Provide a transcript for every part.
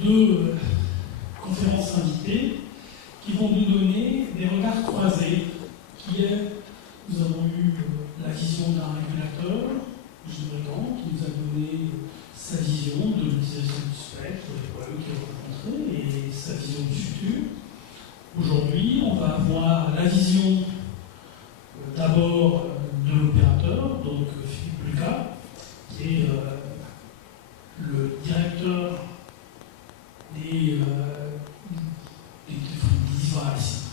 deux conférences invitées qui vont nous donner des regards croisés. Hier, nous avons eu la vision d'un régulateur, Gilles Brigand, qui nous a donné sa vision de l'utilisation du spectre, des problèmes qu'il a rencontrés et sa vision du futur. Aujourd'hui, on va avoir la vision d'abord de l'opérateur, donc Philippe Lucas, qui est le directeur des devices,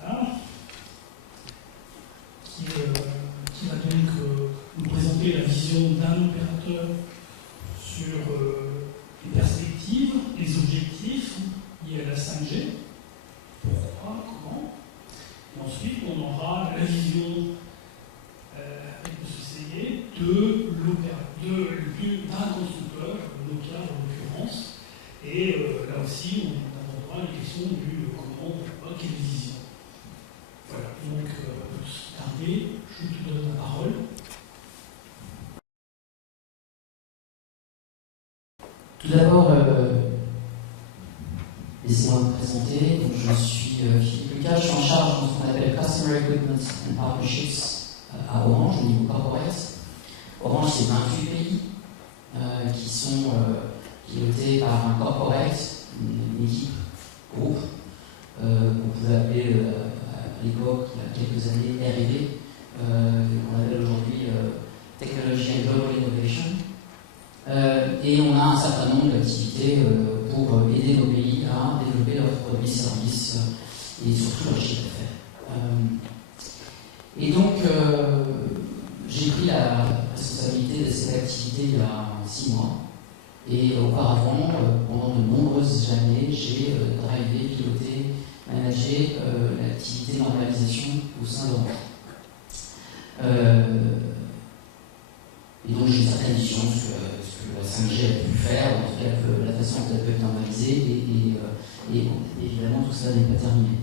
voilà, qui va donc nous présenter la vision d'un opérateur sur les perspectives, les objectifs liés à la 5G, pourquoi, comment. Et ensuite, on aura la vision avec le CCIE d'un constructeur, Nokia en l'occurrence. Et là aussi, on abordera les questions du comment, pourquoi, quelle vision. Voilà, donc, tarder, je te donne la parole. Tout d'abord, laissez-moi me présenter. Donc, je suis Philippe Lucas, je suis en charge de ce qu'on appelle Customer Equipment and Partnerships à Orange, au niveau corporate. Orange, c'est 28 pays qui sont pilotés par un corporate, une équipe, groupe, qu'on pouvait appeler à l'époque, il y a quelques années, R&D, qu'on appelle aujourd'hui Technology and Global Innovation. Et on a un certain nombre d'activités pour aider nos pays à développer leurs produits, services et surtout leur chiffre d'affaires. Et donc, j'ai pris la responsabilité de cette activité il y a 6 mois. Et auparavant, pendant de nombreuses années, j'ai drivé, piloté, managé l'activité normalisation au sein d'Orange. Et donc j'ai une certaine vision sur ce que la 5G a pu faire, en tout cas la façon dont elle peut être normalisée, et évidemment tout cela n'est pas terminé.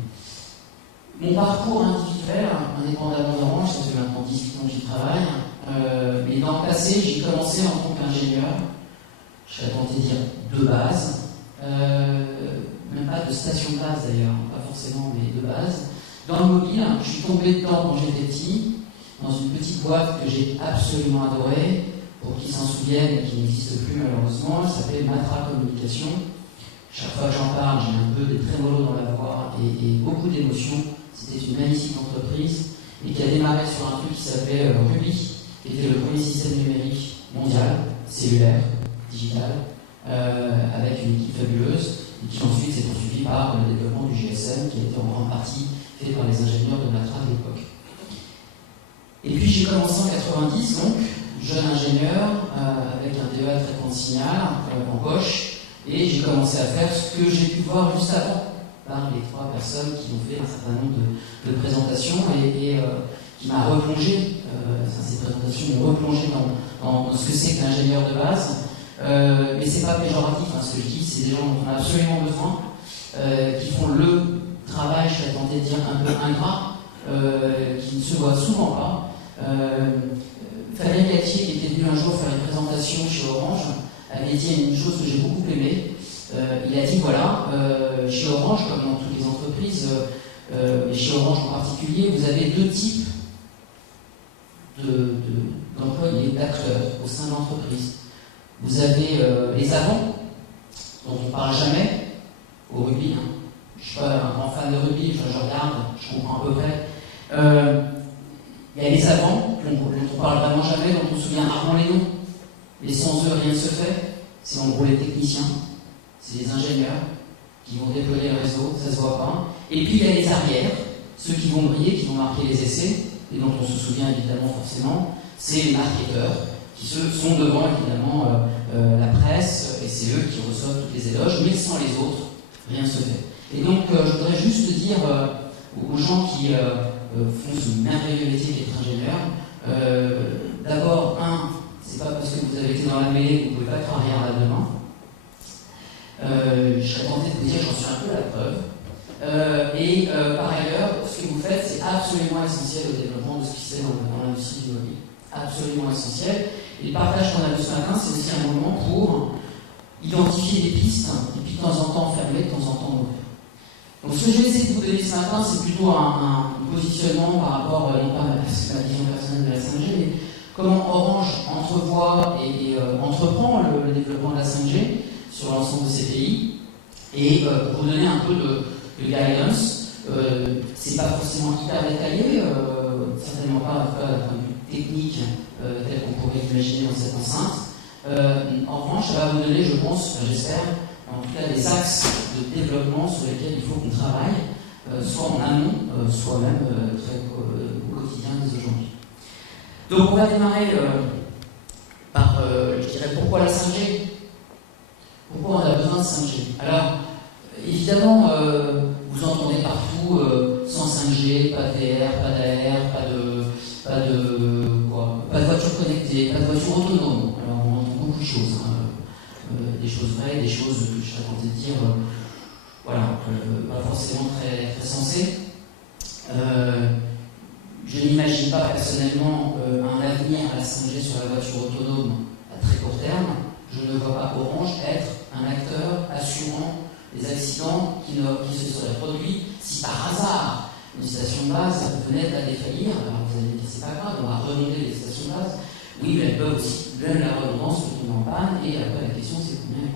Mon parcours individuel, indépendamment d'Orange, ça fait maintenant 18 ans que j'y travaille, mais dans le passé, j'ai commencé en tant qu'ingénieur, je serais tenté de dire de base, même pas de station de base d'ailleurs, pas forcément, mais de base. Dans le mobile, je suis tombé dedans quand j'étais petit, dans une petite boîte que j'ai absolument adorée, pour qui s'en souviennent et qui n'existe plus malheureusement, elle s'appelait Matra Communication. Chaque fois que j'en parle, j'ai un peu des trémolos dans la voix et beaucoup d'émotions. C'était une magnifique entreprise et qui a démarré sur un truc qui s'appelait Ruby, qui était le premier système numérique mondial, cellulaire, digital, avec une équipe fabuleuse et qui ensuite s'est poursuivi par le développement du GSM qui a été en grande partie fait par les ingénieurs de Matra de l'époque. Et puis j'ai commencé en 90, donc, jeune ingénieur, avec un DEA de traitement de signal en poche, et j'ai commencé à faire ce que j'ai pu voir juste avant par les 3 personnes qui ont fait un certain nombre de présentations et qui m'a replongé, ces présentations m'ont replongé dans ce que c'est qu'un ingénieur de base. Mais c'est pas péjoratif, hein, ce que je dis, c'est des gens dont on a absolument besoin, qui font le travail, je serais tenté de dire, un peu ingrat, qui ne se voit souvent pas. Fabien Galtier, qui était venu un jour faire une présentation chez Orange, avait dit une chose que j'ai beaucoup aimée. Il a dit voilà, chez Orange, comme dans toutes les entreprises, et chez Orange en particulier, vous avez 2 types d'employés, d'acteurs au sein de l'entreprise. Vous avez les avants, dont on ne parle jamais, au rugby. Hein. Je ne suis pas un grand fan de rugby, je regarde, je comprends à peu près. Il y a les avants, dont on ne parle vraiment jamais, dont on se souvient rarement les noms. Mais sans eux, rien ne se fait. C'est en gros les techniciens, c'est les ingénieurs qui vont déployer le réseau, ça ne se voit pas. Et puis il y a les arrières, ceux qui vont briller, qui vont marquer les essais, et dont on se souvient évidemment forcément, c'est les marketeurs, qui sont devant évidemment la presse, et c'est eux qui reçoivent toutes les éloges, mais sans les autres, rien ne se fait. Et donc je voudrais juste dire aux gens qui font ce merveilleux métier d'être ingénieur, d'abord, c'est pas parce que vous avez été dans la mêlée que vous ne pouvez pas être arrière là-demain. Je serais tenté de vous dire, j'en suis un peu la preuve. Par ailleurs, ce que vous faites, c'est absolument essentiel au développement de ce qui se fait dans l'industrie du mobile. Absolument essentiel. Et le partage qu'on a de ce matin, c'est aussi un moment pour identifier des pistes, et puis de temps en temps fermer, de temps en temps ouvrir. Donc ce que je vais essayer de vous donner ce matin, c'est plutôt un positionnement par rapport, non pas à la vision personnelle de la 5G, mais comment Orange entrevoit et entreprend le développement de la 5G sur l'ensemble de ces pays. Et pour vous donner un peu de guidance, c'est pas forcément hyper détaillé, certainement pas d'un point de vue technique tel qu'on pourrait l'imaginer dans cette enceinte. En revanche, ça va vous donner, je pense, j'espère, en tout cas des axes de développement sur lesquels il faut qu'on travaille, soit en amont, soit même au quotidien dès aujourd'hui. Donc on va démarrer par, je dirais, pourquoi la 5G? Pourquoi on a besoin de 5G? Alors, évidemment, vous entendez partout sans 5G, pas de VR, pas d'AR, pas de voiture connectée, pas de voiture autonome. Alors on entend beaucoup de choses, des choses vraies, des choses que je serais tenté de dire, pas forcément très, très sensées. Je n'imagine pas personnellement un avenir à la 5G sur la voiture autonome à très court terme. Je ne vois pas Orange être un acteur assurant les accidents qui se seraient produits si par hasard une station de base venait à défaillir. Alors vous allez dire c'est pas grave, on va remonter les stations de base. Oui, mais elles peuvent aussi, même la redondance peut tomber en panne, et après la question c'est combien.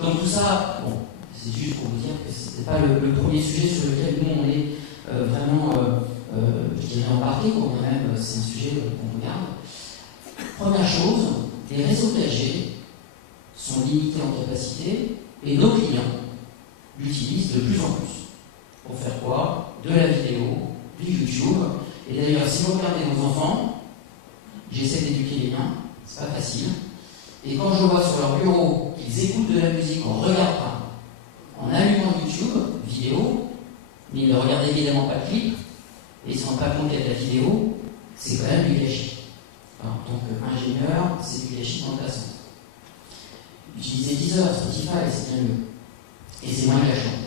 Donc tout ça, bon, c'est juste pour vous dire que ce n'était pas le premier sujet sur lequel nous on est vraiment, je dirais, embarqué, quand même c'est un sujet qu'on regarde. Première chose, les réseaux 4G sont limités en capacité et nos clients l'utilisent de plus en plus. Pour faire quoi? De la vidéo, du YouTube. Et d'ailleurs, si vous regardez vos enfants, j'essaie d'éduquer les miens, c'est pas facile. Et quand je vois sur leur bureau qu'ils écoutent de la musique en regardant, en allumant YouTube, vidéo, mais ils ne regardent évidemment pas le clip, et ils ne se rendent pas compte qu'il y a de la vidéo, c'est quand même du gâchis. Alors, en tant qu'ingénieur, c'est du gâchis dans le classement. Utiliser Deezer, Spotify, c'est bien mieux. Et c'est moins gâchant.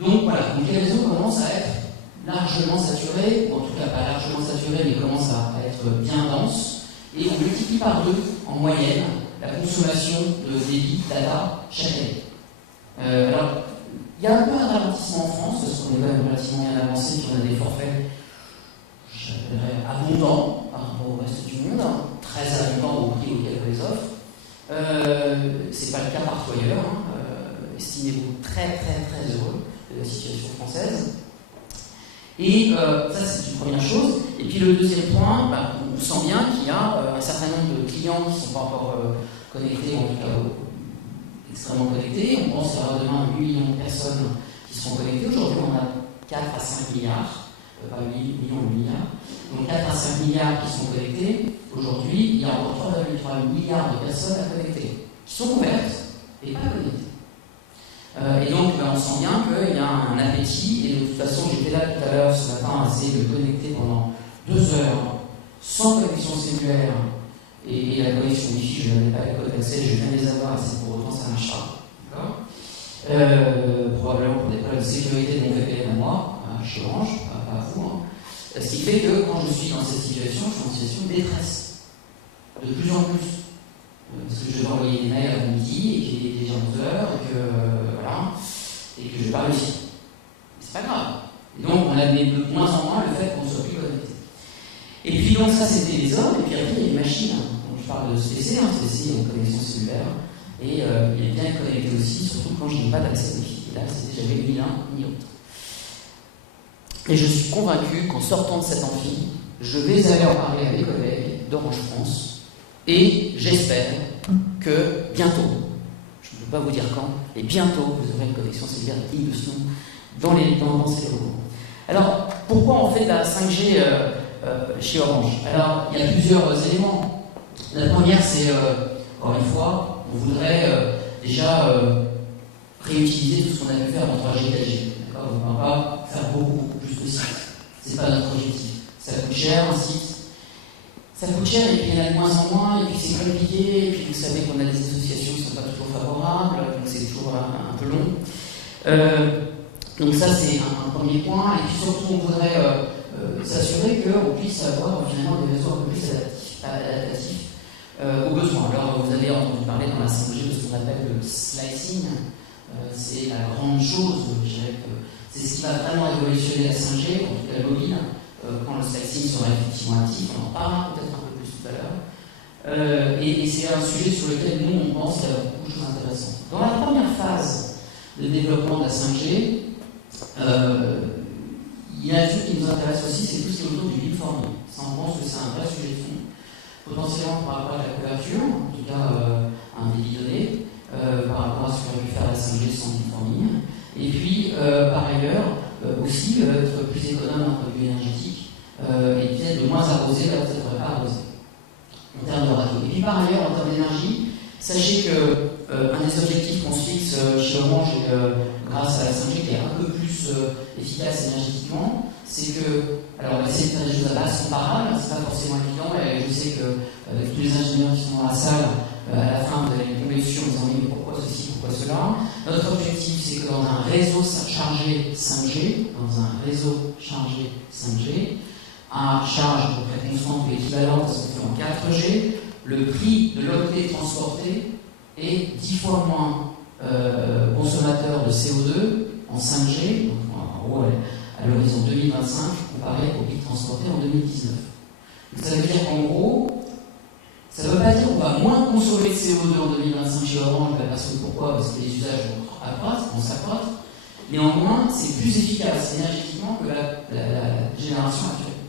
Donc voilà, donc les réseaux commencent à être largement saturés, ou en tout cas pas largement saturés, mais commencent à être bien denses, et on multiplie par 2 en moyenne la consommation de débit data chaque année. Alors, il y a un peu un ralentissement en France, parce qu'on est quand même relativement bien avancé, puis on a des forfaits, j'appellerais abondants par rapport au reste du monde, très abondants au prix auquel on les offre. C'est pas le cas partout ailleurs, estimez-vous très très très heureux de la situation française. Et ça c'est une première chose. Et puis le deuxième point, on sent bien qu'il y a un certain nombre de clients qui ne sont pas encore connectés, en tout cas extrêmement connectés. On pense qu'il y aura demain 8 millions de personnes qui seront connectées. Aujourd'hui on a 4 à 5 milliards, pas 8 millions, 8 milliards. Donc 4 à 5 milliards qui sont connectés. Aujourd'hui, il y a encore 3,3 milliards de personnes à connecter, qui sont ouvertes et pas connectées. Et donc, on sent bien qu'il y a un appétit, et de toute façon, j'étais là tout à l'heure ce matin à essayer de connecter pendant 2 heures, sans connexion cellulaire, et la connexion Wi-Fi, je n'avais pas les codes d'accès, je viens de les avoir, et c'est pour autant ça ne marche pas. Probablement pour des problèmes de sécurité de mon VPN à moi, chez Orange, pas à vous. Ce qui fait que quand je suis dans cette situation, je suis en situation de détresse. De plus en plus. Parce que je vais envoyer des mails à midi, et qu'il est déjà 11h, et que je vais pas réussir. C'est pas grave. Et donc on admet de moins en moins le fait qu'on ne soit plus connecté. Et puis donc ça c'était les hommes, et puis après il y a les machines. Donc je parle de ce PC, ce PC est une connexion cellulaire, et il est bien connecté aussi, surtout quand je n'ai pas d'accès Wi-Fi. Et là c'était jamais ni l'un ni l'autre. Et je suis convaincu qu'en sortant de cet amphi, je vais aller en parler à mes collègues d'Orange France, et j'espère que bientôt, je ne peux pas vous dire quand, et bientôt vous aurez une connexion cellulaire digne de ce nom dans ces locaux. Alors, pourquoi on fait de la 5G chez Orange? Alors, il y a plusieurs éléments. La première, c'est, encore une fois, on voudrait déjà réutiliser tout ce qu'on a pu faire en 3G et 4G. On ne va pas faire beaucoup plus de sites. Ce n'est pas notre objectif. Ça coûte cher un site. Ça coûte cher et puis il y en a de moins en moins, et puis c'est compliqué, et puis vous savez qu'on a des associations qui ne sont pas toujours favorables, donc c'est toujours un peu long. Donc ça c'est un premier point, et puis surtout on voudrait s'assurer qu'on puisse avoir finalement des réseaux un peu plus adaptatifs aux besoins. Alors, vous avez entendu parler dans la 5G de ce qu'on appelle le slicing. C'est la grande chose, je dirais que c'est ce qui va vraiment révolutionner la 5G, en tout cas mobile, quand le slicing sera effectivement actif. On en parlera peut-être un peu plus tout à l'heure. Et c'est un sujet sur lequel nous, on pense qu'il y a beaucoup de choses intéressantes. Dans la première phase de développement de la 5G, il y a un truc qui nous intéresse aussi, c'est tout ce qui est autour du beamforming. Ça, on pense que c'est un vrai sujet de fond, potentiellement par rapport à la couverture, en tout cas un débit donné, par rapport à ce qu'aurait pu faire la 5G sans beamforming. Et puis, par ailleurs, aussi être plus économe d'un point de vue énergétique, et peut-être de moins arroser là où ça ne devrait pas arroser, en termes de radio. Et puis par ailleurs, en termes d'énergie, sachez qu'un des objectifs qu'on se fixe chez Orange, grâce à la 5G qui est un peu plus efficace énergétiquement, c'est que, alors on va essayer de faire des choses à base comparables, c'est pas forcément évident, et je sais que avec tous les ingénieurs qui sont dans la salle, à la fin vous allez tomber dessus en disant mais pourquoi ceci, pourquoi cela. Notre objectif c'est que dans un réseau chargé 5G, à charge à peu près constante ou équivalente à ce qu'on fait en 4G, le prix de l'octet transporté est 10 fois moins consommateur de CO2 en 5G, donc en gros à l'horizon 2025, comparé au prix transporté en 2019. Donc ça veut dire qu'en gros, ça ne veut pas dire qu'on va moins consommer de CO2 en 2025 chez Orange, parce que pourquoi? Parce que les usages vont s'accroître. Néanmoins, c'est plus efficace énergétiquement que la génération actuelle.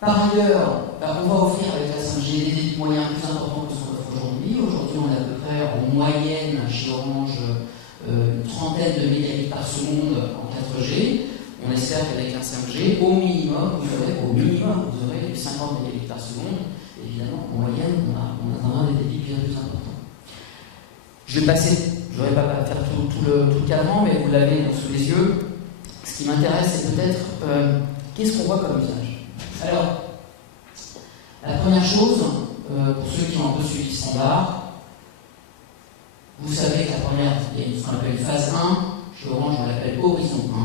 Par ailleurs, on va offrir avec la 5G des débits moyens plus importants que ce qu'on offre aujourd'hui. Aujourd'hui, on a à peu près en moyenne chez Orange une trentaine de mégabits par seconde en 4G. On espère qu'avec un 5G, au minimum, vous aurez 50 mégabits par seconde. Évidemment, en moyenne, on atteindra des débits bien plus importants. Je vais passer, je ne vais pas faire tout le cadran, mais vous l'avez sous les yeux. Ce qui m'intéresse, c'est peut-être qu'est-ce qu'on voit comme usage. Alors, la première chose, pour ceux qui ont un peu suivi le standard, vous savez que la première, il y a ce qu'on appelle une phase 1, chez Orange on l'appelle Horizon 1,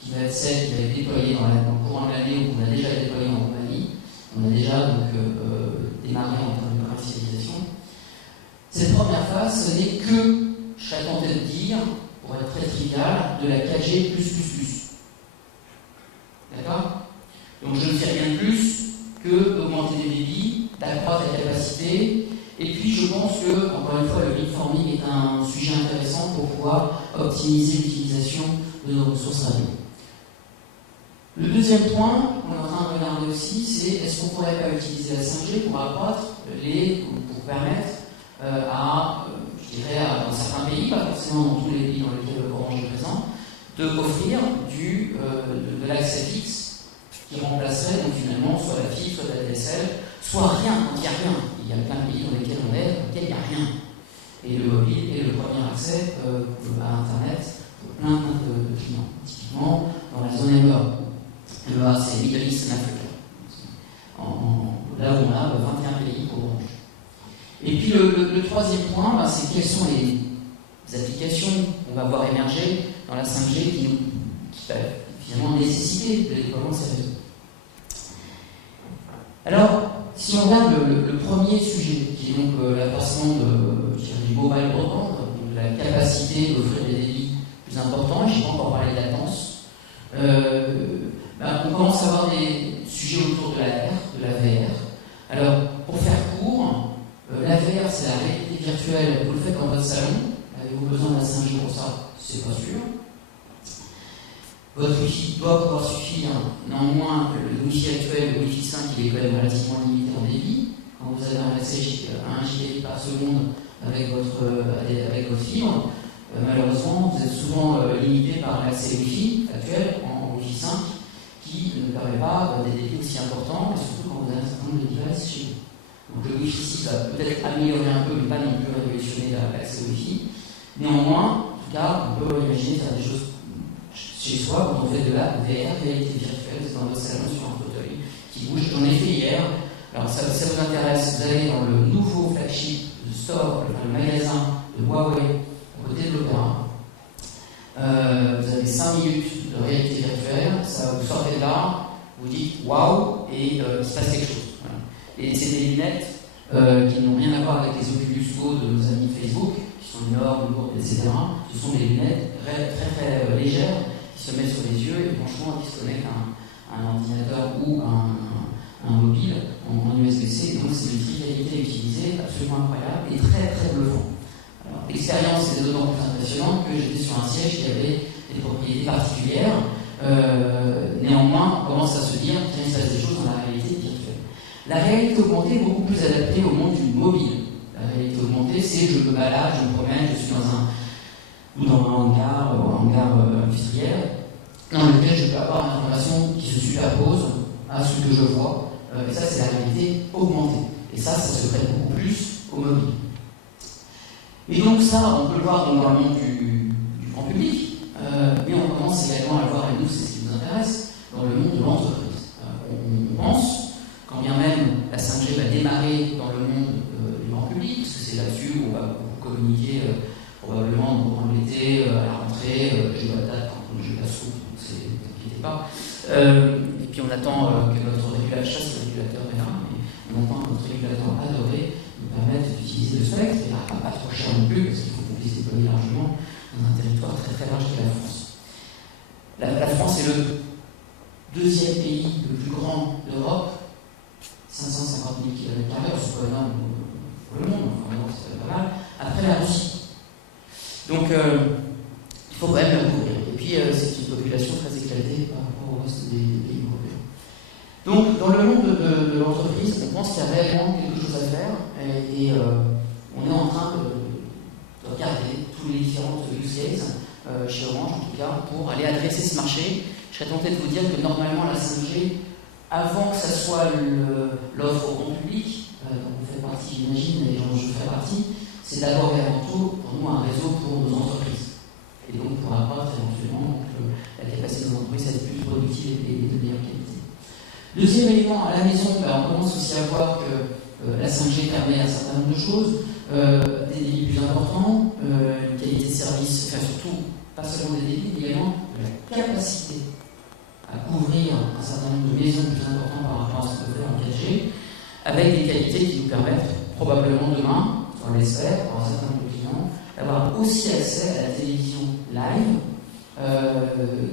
qui va être celle qui va être déployée dans le courant de l'année, où on a déjà déployé en Roumanie, on a déjà donc démarré en termes de commercialisation. Cette première phase, ce n'est que, chaque antenne de dire, pour être très trivial, de la 4G+++. D'accord? Donc je ne fais rien de plus que d'augmenter les débits, d'accroître la capacité, et puis je pense que, encore une fois, le beamforming est un sujet intéressant pour pouvoir optimiser l'utilisation de nos ressources radio. Le deuxième point qu'on est en train de regarder aussi, c'est est-ce qu'on ne pourrait pas utiliser la 5G pour accroître pour permettre dans certains pays, pas forcément dans tous les pays dans lesquels Orange est présent, d'offrir de l'accès fixe qui remplacerait donc finalement soit la fibre, soit la DSL, soit rien, quand il n'y a rien. Il y a plein de pays dans lesquels on est, dans lesquels il n'y a rien. Et le mobile est le premier accès à Internet pour plein de clients. Typiquement, dans la zone MEA. MEA, c'est Middle East and Africa. Là où on a 21 pays pour Orange. Et puis le troisième point, c'est quelles sont les applications qu'on va voir émerger dans la 5G qui va finalement nécessiter le déploiement de ces réseaux. Alors, si on regarde le premier sujet, qui est donc l'accroissement du mobile broadband, donc la capacité d'offrir des débits plus importants, et je n'ai pas encore parlé de latence, on commence à avoir des sujets autour de la R, de la VR. Alors, pour faire court, la VR, c'est la réalité virtuelle, vous le faites dans votre salon. Avez-vous besoin d'un 5G pour ça? C'est pas sûr. Votre Wi-Fi doit pouvoir suffire. Néanmoins, le Wi-Fi actuel, le Wi-Fi 5, il est quand même relativement limité en débit. Quand vous avez un accès à 1 Gbps par seconde avec votre fibre, malheureusement, vous êtes souvent limité par l'accès Wi-Fi actuel en Wi-Fi 5 qui ne permet pas des débits aussi importants, et surtout quand vous avez un certain nombre de devices chez vous. Donc le Wi-Fi 6 va peut-être améliorer un peu, mais pas non plus révolutionner l'accès Wi-Fi. Néanmoins, en tout cas, on peut imaginer faire des choses chez soi quand on fait de la VR, réalité virtuelle, dans votre salon sur un fauteuil qui bouge. J'en ai fait hier. Alors ça vous intéresse, vous allez dans le nouveau flagship de store, le magasin de Huawei, à côté de l'Opéra. Vous avez 5 minutes de réalité virtuelle, ça vous sortez de là, vous dites waouh, et il se passe quelque chose. Voilà. Et c'est des lunettes qui n'ont rien à voir avec les Oculus Go de nos amis Facebook, qui sont énormes, lourdes, etc. Ce sont des lunettes très, très, très légères qui se mettent sur les yeux et franchement qui se connectent à un ordinateur ou un mobile en USB-C. Donc c'est une trivialité utilisée absolument incroyable et très, très bluffant. L'expérience est d'autant plus impressionnante que j'étais sur un siège qui avait des propriétés particulières. Néanmoins, on commence à se dire qu'il se passe des choses dans la réalité virtuelle. La réalité augmentée est beaucoup plus adaptée au monde du mobile. La réalité augmentée, c'est je me balade, je me promène, je suis dans un hangar industriel, dans lequel je peux avoir une information qui se superpose à ce que je vois. Et ça, c'est la réalité augmentée. Et ça se prête beaucoup plus au mobile. Et donc ça, on peut le voir dans le monde du grand public, mais on commence également à le voir, et nous, c'est ce qui nous intéresse, dans le monde de l'entreprise. On pense, quand bien même la 5G va démarrer dans le monde du grand public, parce que c'est là-dessus où on va communiquer probablement au courant de l'été, à la rentrée, j'ai pas de date, j'ai pas de soupe, donc ne t'inquiétez pas. Et puis on attend que notre régulateur est là, et on attend que notre régulateur adoré nous permette d'utiliser le spectre, et là, pas trop cher non plus, parce qu'il faut qu'on puisse déployer largement dans un territoire très très large qu'est la France. La France est le deuxième pays le plus grand d'Europe, 550 000 km², c'est pas énorme pour le monde, enfin, c'est pas mal, après la Russie. Donc, il faut quand même la couvrir. Et puis, c'est une population très éclatée par rapport au reste des pays européens. Donc, dans le monde de l'entreprise, on pense qu'il y a réellement quelque chose à faire, et on est en train de regarder tous les différentes use cases, chez Orange en tout cas, pour aller adresser ce marché. Je serais tenté de vous dire que normalement la 5G, avant que ça soit l'offre au grand public, dont vous faites partie, j'imagine, et dont je fais partie, c'est d'abord et avant tout pour nous un réseau pour nos entreprises. Et donc pour accroître éventuellement la capacité de nos entreprises à être plus productive et de meilleure qualité. Deuxième élément, à la maison, on commence aussi à voir que la 5G permet un certain nombre de choses, des débits plus importants, une qualité de service, enfin surtout, pas seulement des débits, mais également la capacité à couvrir un certain nombre de maisons plus importantes par rapport à ce qu'on peut faire en 4G, avec des qualités qui nous permettent probablement demain, on l'espère, pour un certain nombre de clients, d'avoir aussi accès à la télévision live,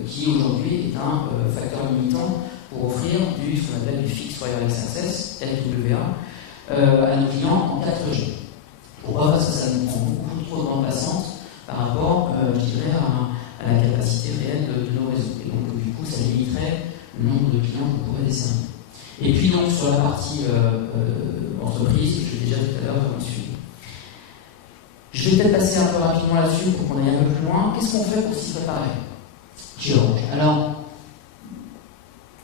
qui aujourd'hui est un facteur limitant pour offrir ce qu'on appelle du Fixed Wireless Access, FWA, à nos clients en 4G. Pourquoi ? Parce que ça nous prend beaucoup trop de bande passante par rapport, je dirais, à la capacité réelle de nos réseaux. Et donc, du coup, ça limiterait le nombre de clients qu'on pourrait desservir. Et puis, donc, sur la partie entreprise, que j'ai déjà tout à l'heure suivi. Je vais peut-être passer un peu rapidement là-dessus pour qu'on aille un peu plus loin. Qu'est-ce qu'on fait pour s'y préparer chez Orange ? Alors,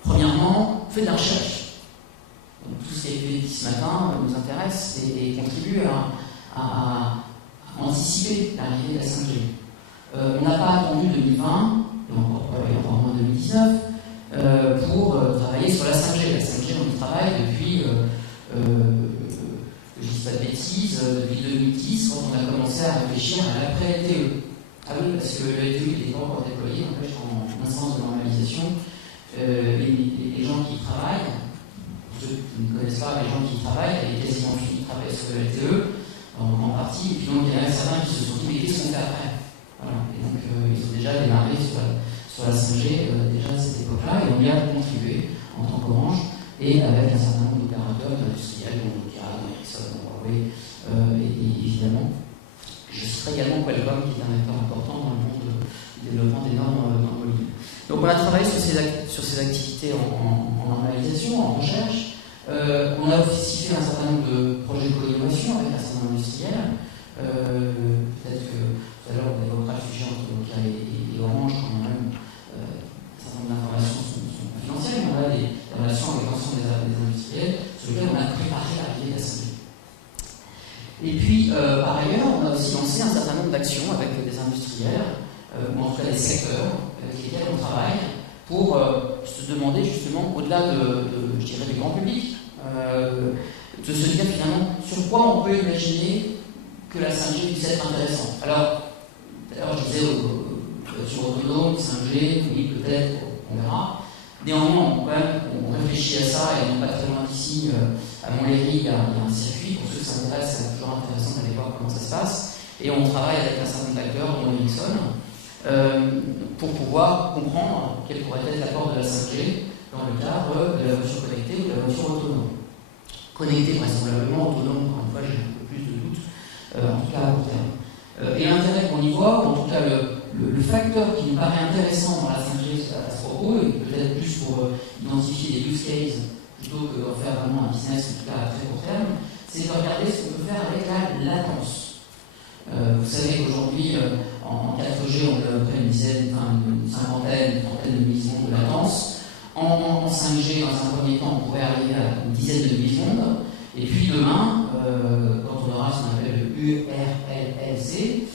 premièrement, on fait de la recherche. Donc, tout ce qui a été dit ce matin nous intéresse et contribue à anticiper l'arrivée de la 5G. On n'a pas attendu 2020, et encore moins 2019, pour travailler sur la 5G. La 5G, on y travaille depuis, que je ne dis pas de bêtises, depuis 2010, quand on a commencé à réfléchir à l'après-LTE. Ah oui, parce que le LTE n'était pas encore déployé, en instance de normalisation. Les gens qui y travaillent, ceux qui ne connaissent pas les gens qui y travaillent, avaient quasiment fini de travailler sur le LTE, en partie, et puis donc il y en a certains qui se sont dit mais qu'est-ce qu'on fait après ? Voilà. Et donc ils ont déjà démarré sur la 5G déjà à cette époque-là, et on y a contribué en tant qu'Orange, et avec un certain nombre d'opérateurs industriels, dont Nokia, Ericsson, Huawei, et évidemment, je citerai également Qualcomm, qui est un acteur important dans le monde du développement des normes dans le mobile. Donc on a travaillé sur ces activités en normalisation, en recherche. On a aussi fait un certain nombre de projets de co-innovation avec un certain nombre d'industriels. Peut-être que tout à l'heure on évoquera le sujet entre Nokia et Orange, quand même un certain nombre d'informations sont confidentielles, mais on a des relations avec l'ensemble des industriels sur lesquels on a préparé l'arrivée de la 5G. Et puis par ailleurs, on a aussi lancé un certain nombre d'actions avec des industriels, ou en tout cas des secteurs avec lesquels on travaille, pour se demander justement, au-delà je dirais, du grand public, de se dire finalement sur quoi on peut imaginer que la 5G puisse être intéressante. Alors, d'ailleurs je disais sur autonome, 5G, oui peut-être, on verra. Néanmoins, on réfléchit à ça, et non pas très loin d'ici, à Montlhéry, il y a un circuit. Pour ceux qui s'intéressent, c'est toujours intéressant d'aller voir comment ça se passe. Et on travaille avec un certain nombre d'acteurs, dont Ericsson, pour pouvoir comprendre quel pourrait être l'apport de la 5G dans le cadre de la voiture connectée ou de la voiture autonome. Connectée vraisemblablement, autonome, encore une fois, j'ai un peu plus de doutes, en tout cas à court terme. Et l'intérêt qu'on y voit, ou en tout cas le facteur qui nous paraît intéressant dans la 5G à ce propos, et peut-être plus pour identifier des use cases plutôt que de faire vraiment un business, en tout cas à très court terme, c'est de regarder ce qu'on peut faire avec la latence. Vous savez qu'aujourd'hui, en 4G, on a à peu près une cinquantaine, une trentaine de millisecondes de latence. En 5G, dans un premier temps, on pourrait arriver à une dizaine de millisecondes. Et puis demain, quand on aura ce qu'on appelle le URLLC,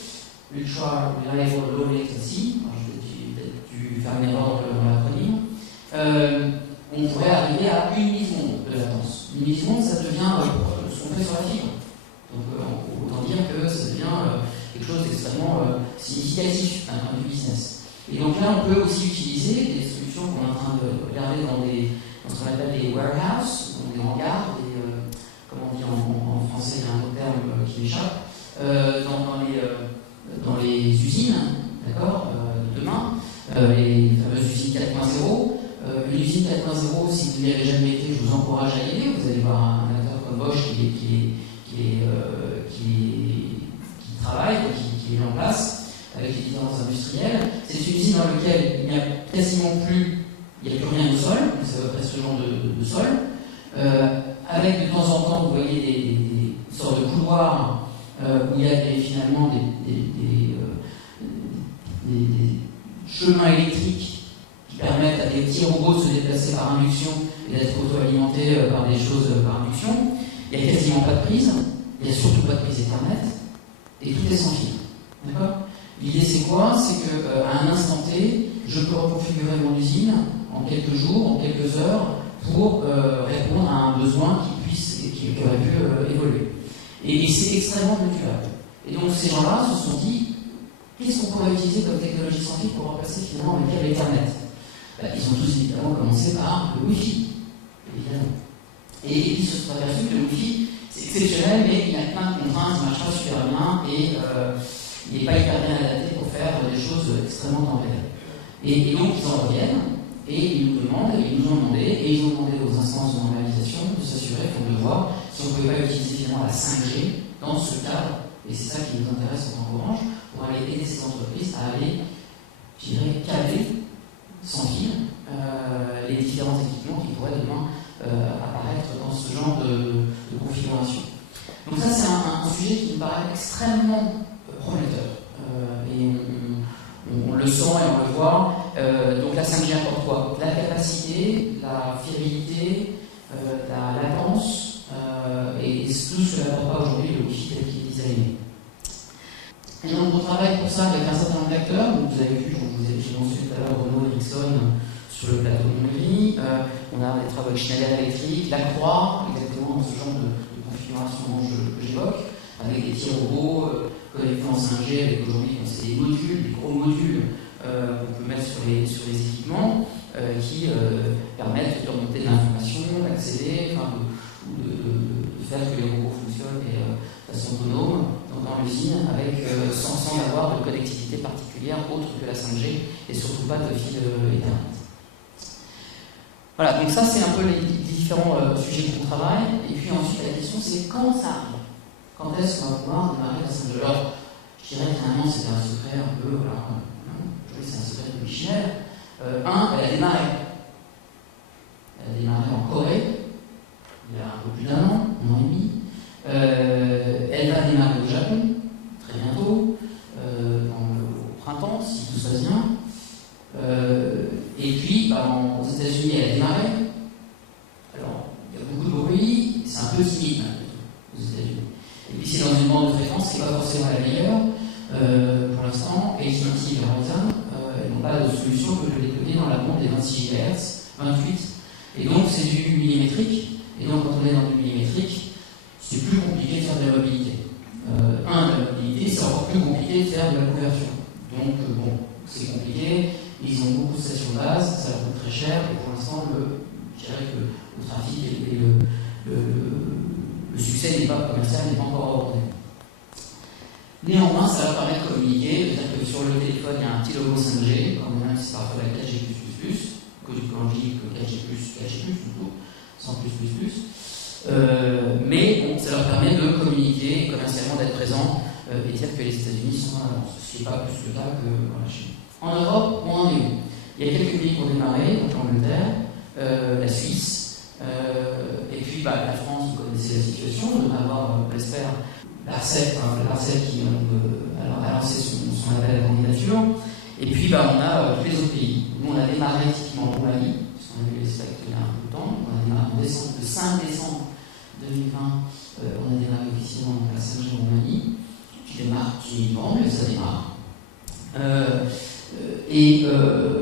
Ultra Reliable Low Latency, j'ai dû faire une erreur dans l'acronyme, on pourrait arriver à une milliseconde de latence. Une milliseconde, ça devient ce qu'on fait sur la fibre. Donc autant dire que ça devient quelque chose d'extrêmement significatif d'un point de vue business. Et donc là, on peut aussi utiliser des solutions qu'on est en train de regarder dans ce qu'on appelle des warehouses, donc des hangars, comment on dit en français, il y a un autre terme qui m'échappe, dans les usines, d'accord, demain, les fameuses usines 4.0. Une usine 4.0, si vous n'y avez jamais été, je vous encourage à y aller. Vous allez voir un acteur comme Bosch qui travaille, qui est mis en place avec les différents industriels. C'est une usine dans laquelle il n'y a quasiment plus, il n'y a plus rien au sol, c'est à peu près ce genre de sol, avec de temps en temps, vous voyez des sortes de couloirs où il y a finalement des chemins électriques qui permettent à des petits robots de se déplacer par induction et d'être auto-alimentés par des choses par induction. Il n'y a quasiment pas de prise, il n'y a surtout pas de prise Ethernet, et tout est sans fil. D'accord ? L'idée c'est quoi ? C'est qu'à un instant T, je peux reconfigurer mon usine en quelques jours, en quelques heures, pour répondre à un besoin qui aurait pu évoluer. Et c'est extrêmement modulable. Et donc ces gens-là se sont dit, qu'est-ce qu'on pourrait utiliser comme technologie sans fil pour remplacer finalement le câble Ethernet ? Ils ont tous évidemment commencé par le Wi-Fi, évidemment. Et puis ils se sont aperçus que le Wi-Fi, c'est exceptionnel, mais il y a plein de contraintes, il ne marche pas super bien, et il n'est pas hyper bien adapté pour faire des choses extrêmement temporaires. Et donc ils en reviennent, et ils nous demandent, ils nous ont demandé, et ils ont demandé aux instances de normalisation de s'assurer, de voir si on ne pouvait pas utiliser finalement la 5G dans ce cadre, et c'est ça qui nous intéresse en tant qu'Orange, pour aller aider ces entreprises à aller, je dirais, caler sans fil les différents équipements qui pourraient demain apparaître dans ce genre de configuration. Donc ça c'est un sujet qui me paraît extrêmement prometteur, et on le sent et on le voit. Donc la 5G apporte quoi ? La capacité, la fiabilité, la latence, et tout ce que n'apporte pas aujourd'hui le Wi-Fi tel qu'il est designé. Et donc on travaille pour ça avec un certain nombre d'acteurs. Vous avez vu, j'ai mentionné tout à l'heure Renault, Ericsson sur le plateau de Montlhéry. On a des travaux avec Schneider Electric, La Croix, exactement dans ce genre de configuration que j'évoque, avec des petits robots connectés en 5G, avec aujourd'hui des modules, des gros modules qu'on peut mettre sur les équipements qui permettent de remonter de l'information, d'accéder, ou de faire que les robots fonctionnent de façon autonome dans l'usine, sans avoir de connectivité particulière autre que la 5G et surtout pas de fil Ethernet. Voilà, donc ça c'est un peu les différents sujets qu'on travaille. Et puis ensuite la question c'est quand ça arrive ? Quand est-ce qu'on va pouvoir démarrer la 5G ? Alors, je dirais que finalement c'est un secret un peu, aujourd'hui c'est un secret de Polichinelle. Elle a démarré. Elle a démarré en Corée, il y a un peu plus d'un an et demi. Elle va démarrer au Japon, très bientôt, au printemps, si tout se passe bien. Et puis, aux États-Unis, elle a démarré. Alors, il y a beaucoup de bruit, c'est un peu timide aux États-Unis. Et puis, c'est dans une bande de fréquence qui n'est pas forcément la meilleure pour l'instant. Et AT&T et Verizon n'ont pas de solution que de décoder dans la bande des 26 GHz, 28. Et donc, c'est du millimétrique. Et donc, quand on est dans du millimétrique, c'est plus compliqué de faire de la mobilité. De la mobilité, c'est encore plus compliqué de faire de la conversion. Donc, bon, c'est compliqué. Ils ont beaucoup de stations base, ça coûte très cher, et pour l'instant, commercial n'est pas encore abordé. Néanmoins, ça leur permet de communiquer, de dire que sur le téléphone, il y a un petit logo 5G, quand même c'est parfois la 4G++, que du quand je dis que 4G+, 4G+, plutôt, sans plus. Mais bon, ça leur permet de communiquer, commercialement d'être présents, et dire que les États-Unis sont en avance, ce qui n'est pas plus le cas que dans la Chine. En Europe, on en est où? Il y a quelques pays pour démarrer, donc l'Angleterre, la Suisse, et puis la France, vous connaissez la situation, on devrait avoir, j'espère, l'ARCEP qui a lancé son appel à la candidature, et puis on a tous les autres pays. Nous, on a démarré typiquement en Roumanie, parce qu'on a vu les spectres il y a un peu de temps, on a démarré le 5 décembre 2020, on a démarré officiellement la 5G en Roumanie, qui démarre, qui vend, mais ça démarre. Et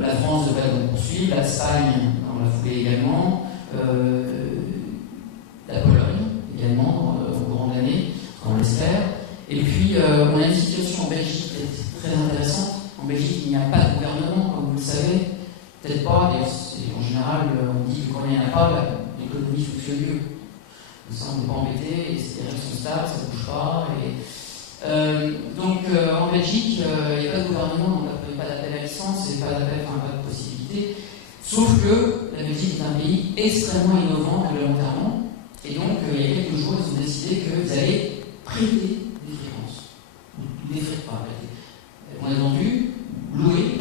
la France devrait donc poursuivre, l'Espagne dans la foulée également, la Pologne également au courant de l'année, on l'espère. Et puis on a une situation en Belgique qui est très intéressante. En Belgique, il n'y a pas de gouvernement, comme vous le savez, peut-être pas, et en général, on dit que quand il n'y en a pas, l'économie fonctionne mieux. Ça, on n'est pas embêté, les règles sont stables, ça ne bouge pas. Donc en Belgique, il n'y a pas de gouvernement, donc il n'y a pas d'appel à licence, et pas de possibilité. Sauf que la Belgique est un pays extrêmement innovant réglementairement, et donc il y a quelques jours, ils ont décidé qu'ils allaient prêter des fréquences. Des fréquences, on a vendu, louer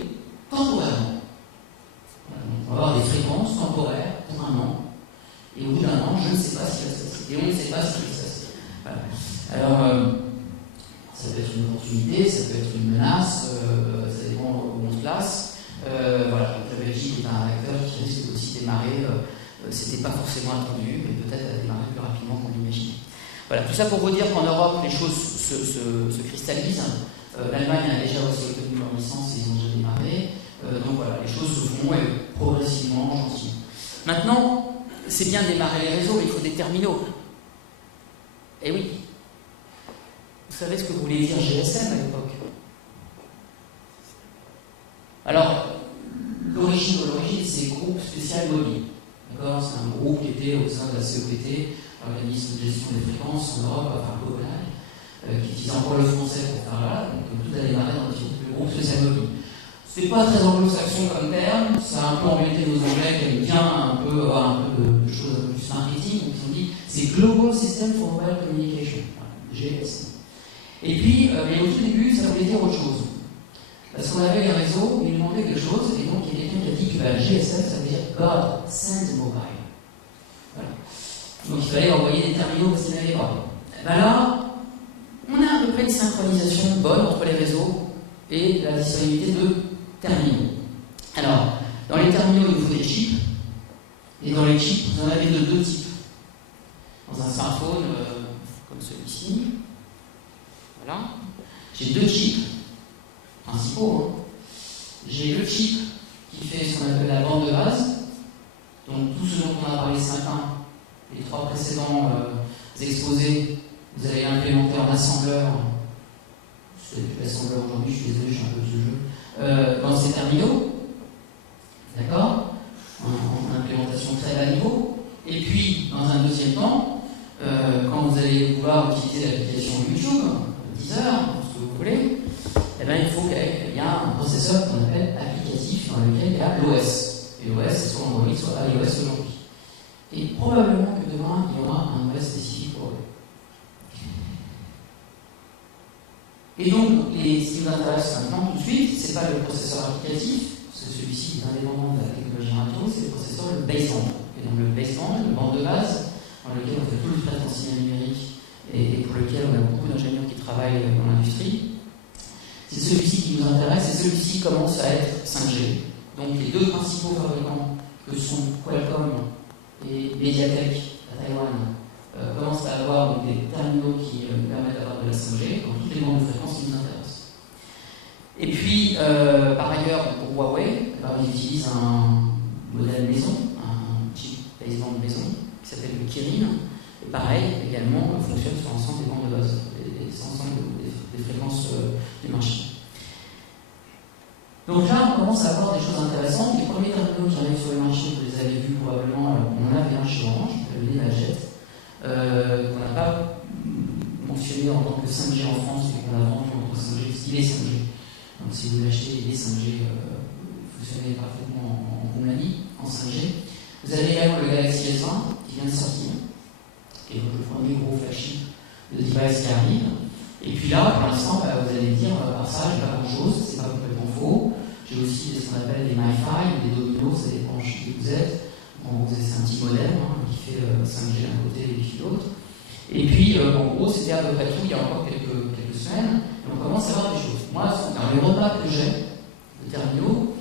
temporairement. Voilà, donc on va avoir des fréquences temporaires pour un an, et au bout d'un an, je ne sais pas si ça se passe. Et on ne sait pas si ça se passe. Voilà. Alors, ça peut être une opportunité, ça peut être une menace, ça dépend où on se place. Voilà, donc la Belgique est un acteur qui risque aussi de démarrer, c'était pas forcément attendu, mais peut-être à démarrer plus rapidement qu'on l'imaginait. Voilà, tout ça pour vous dire qu'en Europe, les choses se cristallisent. L'Allemagne a déjà aussi obtenu leur licence et ils ont déjà démarré. Donc voilà, les choses se font progressivement, gentiment. Maintenant, c'est bien de démarrer les réseaux, mais il faut des terminaux. Eh oui. Vous savez ce que voulait dire GSM à l'époque? Alors, l'origine, c'est groupe spécial mobile. D'accord? C'est un groupe qui était au sein de la CEPT, l'organisme de gestion des fréquences en Europe, enfin Copenhague, qui utilisait encore le français pour faire là, donc tout a démarré dans le groupe spécial mobile. C'est pas très anglo-saxon comme terme, ça a un peu embêté nos anglais qui aiment bien avoir un peu de choses un peu plus marketing, donc ils ont dit c'est Global System for Mobile Communication, GSM. Et puis, mais au tout début, ça voulait dire autre chose. Parce qu'on avait les réseaux, il nous demandait quelque chose, et donc il y a quelqu'un qui a dit que GSM, ça veut dire God Send Mobile. Voilà. Donc il fallait envoyer des terminaux parce qu'il n'y en avait pas. Là, on a à peu près une synchronisation bonne entre les réseaux et la disponibilité de terminaux. Alors, dans les terminaux, il nous faut des chips, et dans les chips, vous en avez de deux types. Dans un smartphone comme celui-ci, voilà, j'ai deux chips principaux. J'ai le chip qui fait ce qu'on appelle la bande de base, donc tout ce dont on a parlé ce matin, les trois précédents exposés, vous allez implémenter en assembleur. Je ne fais plus l'assembleur aujourd'hui, je suis désolé, je suis un peu vieux jeu. Dans ces terminaux, d'accord, en implémentation très bas niveau. Et puis, dans un deuxième temps, quand vous allez pouvoir utiliser l'application YouTube, Deezer, ce que vous voulez, eh bien, il faut qu'il y ait un processeur qu'on appelle applicatif dans lequel il y a l'OS. Et l'OS, c'est soit Android, soit iOS aujourd'hui. Et probablement que demain, il y aura un OS spécifique pour eux. Et donc, ce qui nous intéresse maintenant tout de suite, ce n'est pas le processeur applicatif, parce que celui-ci est indépendant de la technologie radio, c'est le processeur, le baseband. Et donc le baseband, le bande de base, dans lequel on fait tout le traitement signal numérique et pour lequel on a beaucoup d'ingénieurs qui travaillent dans l'industrie, c'est celui-ci qui nous intéresse, et celui-ci commence à être 5G. Donc les deux principaux fabricants, que sont Qualcomm et MediaTek à Taïwan, commencent à avoir donc, des terminaux qui permettent d'avoir de la 5G dans toutes les bandes de fréquences qui nous intéressent. Et puis, par ailleurs, pour Huawei, ils utilisent un modèle maison, un chip baseband maison, qui s'appelle le Kirin. Et pareil, également, on fonctionne sur l'ensemble des bandes de base, l'ensemble des fréquences du marché. Donc là, on commence à avoir des choses intéressantes. Les premiers terminaux qui arrivent sur le marché, vous les avez vus probablement, on en avait un chez Orange, le Nevajet, qu'on n'a pas que 5G en France et qu'on l'a vendu entre 5G, parce qu'il est 5G. Donc si vous l'achetez, il est 5G, fonctionnait parfaitement en Roumanie, en 5G. Vous avez également le Galaxy S20 qui vient de sortir, qui est le premier gros flagship de device qui arrive. Et puis là, pour l'instant, vous allez me dire, ça, j'ai pas grand-chose, c'est pas complètement faux. J'ai aussi ce qu'on appelle des MiFi, des Domino, ça dépend qui vous êtes. En gros, c'est un petit modem qui fait 5G d'un côté et Wi-Fi de l'autre. Et puis, en gros, c'était à peu près tout il y a encore quelques semaines. Et on commence à voir des choses. Moi, dans les roadmaps que j'ai de terminaux,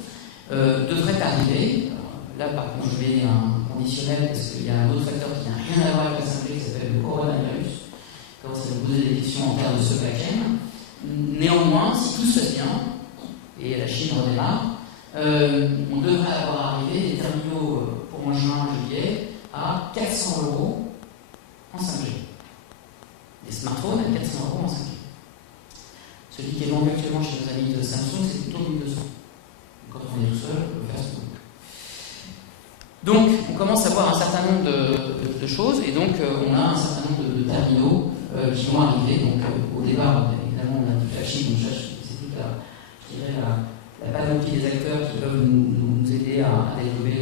devrait arriver. Là, par contre, je mets un conditionnel parce qu'il y a un autre facteur qui n'a rien à voir avec la 5G qui s'appelle le coronavirus. Quand ça vous poser des questions en termes de supply chain. Néanmoins, si tout se passe bien, et la Chine redémarre, on devrait avoir arrivé des terminaux pour en juin, juillet, à 400 € en 5G. Des smartphones à 400 € en 5G. Celui qui est vendu actuellement chez nos amis de Samsung, c'est plutôt 1200. Quand on est tout seul, on peut faire ce qu'on veut. Donc, on commence à voir un certain nombre de choses, et donc on a un certain nombre de terminaux qui vont arriver. Donc, au départ, évidemment, on a du flashing, donc c'est toute la panoplie des acteurs qui peuvent nous aider à développer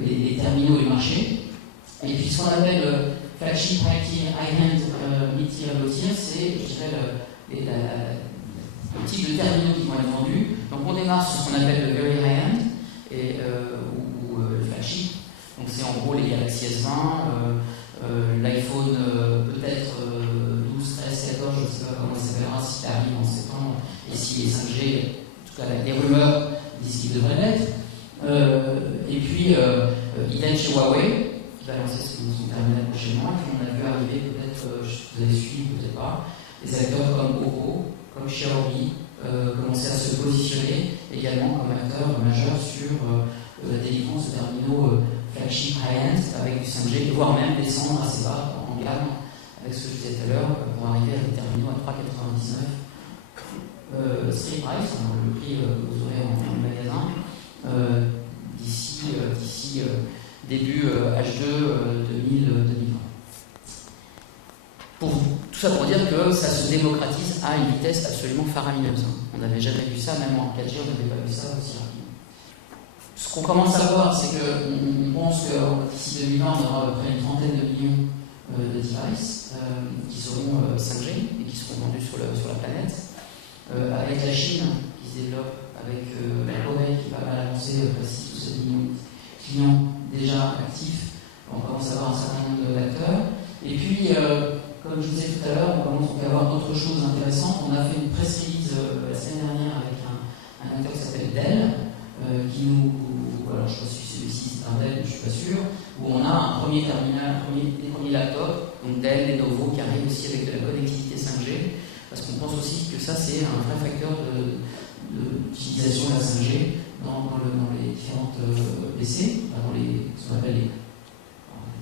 les terminaux et les marchés. Et puis, ce qu'on appelle flagship, high-end, mid-tier, low-tier, c'est, je dirais, le type de terminaux qui vont être vendus. Donc, on démarre sur ce qu'on appelle le very high-end, ou le flagship. Donc, c'est en gros les Galaxy S20, l'iPhone peut-être 12, 13, 14, je ne sais pas comment il s'appellera, si ça arrive en septembre, et si les 5G, en tout cas les rumeurs disent qu'il devrait l'être. Et puis, idem chez Huawei, qui va lancer son terminal prochainement, et puis on a vu arriver peut-être, vous avez suivi, peut-être pas, des acteurs comme Oppo, comme Xiaomi, commencer à se positionner également comme acteurs majeurs sur la délivrance de terminaux flagship high-end avec du 5G, voire même descendre assez bas en gamme avec ce que je disais tout à l'heure pour arriver à des terminaux à 3,99 street price, le prix que vous aurez en magasin d'ici début H2 2020. Tout ça pour dire que ça se démocratise à une vitesse absolument faramineuse. On n'avait jamais vu ça, même en 4G, on n'avait pas vu ça aussi rapidement. Ce qu'on commence à voir, c'est qu'on pense que d'ici 2020, on aura à peu près une trentaine de millions de devices qui seront 5G et qui seront vendus sur la planète. Avec la Chine qui se développe, avec la Corée qui va mal avancer, 6 ou 7 millions de clients déjà actifs, on commence à avoir un certain nombre d'acteurs. Et puis, comme je disais tout à l'heure, on commence à avoir d'autres choses intéressantes. On a fait une press release la semaine dernière avec un acteur qui s'appelle Dell, qui nous. Alors, je ne sais pas si celui-ci c'est un Dell, je ne suis pas sûr, où on a un premier terminal, des premiers laptops, donc Dell, Lenovo, qui arrivent aussi avec de la connectivité 5G, parce qu'on pense aussi que ça, c'est un vrai facteur d'utilisation de la 5G dans les différentes PC, dans ce qu'on appelle les.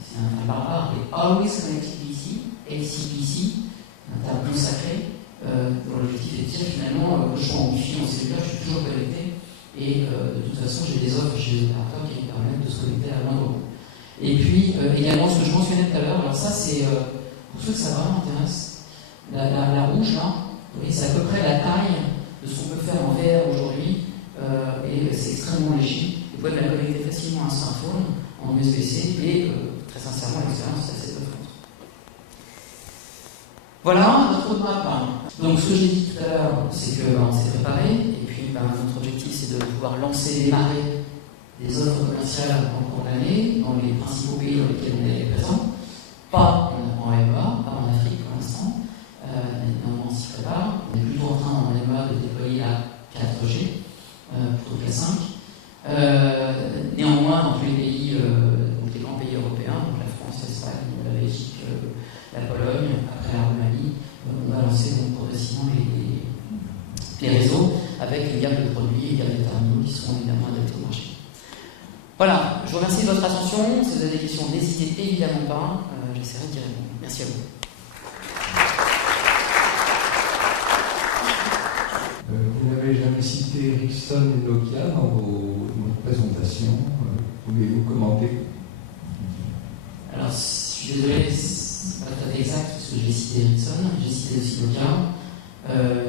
C'est un barbare, les Always Connected PC, ACPC, un terme plus sacré, dont l'objectif est de dire finalement, que je sois en Wi-Fi, en cellulaire, je suis toujours connecté, et de toute façon, j'ai des offres chez les opérateurs qui me permettent de se connecter à la moindre coût. Et puis, également, ce que je mentionnais tout à l'heure, alors ça, c'est, pour ceux que ça vraiment intéresse, la rouge, là, vous voyez, c'est à peu près la taille de ce qu'on peut faire en VR aujourd'hui, et c'est extrêmement léger. Vous pouvez la connecter facilement à un smartphone, en USB-C, et très sincèrement, l'expérience, c'est assez bluffante. Voilà notre roadmap. Donc, ce que j'ai dit tout à l'heure, c'est qu'on s'est préparé, et puis notre objectif, c'est de pouvoir démarrer des offres commerciales en cours d'année dans les principaux pays dans lesquels on est présent. Pas en MEA, pas en Afrique pour l'instant. Évidemment, on s'y prépare. On est plutôt en train en MEA de déployer la 4G plutôt que la 5. Néanmoins, dans tous les pays, donc les grands pays européens, donc la France, l'Espagne, la Belgique, la Pologne, après la Roumanie, on va lancer donc progressivement les réseaux avec une gamme de produits et une gamme de terminaux qui seront évidemment adaptés au marché. Voilà, je vous remercie de votre attention. Si vous avez des questions, n'hésitez évidemment pas. J'essaierai d'y répondre. Merci à vous. Vous n'avez jamais cité Ericsson et Nokia dans votre présentation. Pouvez-vous commenter? Alors, je suis désolé, c'est pas tout à fait exact parce que j'ai cité Ericsson. J'ai cité cité aussi Nokia.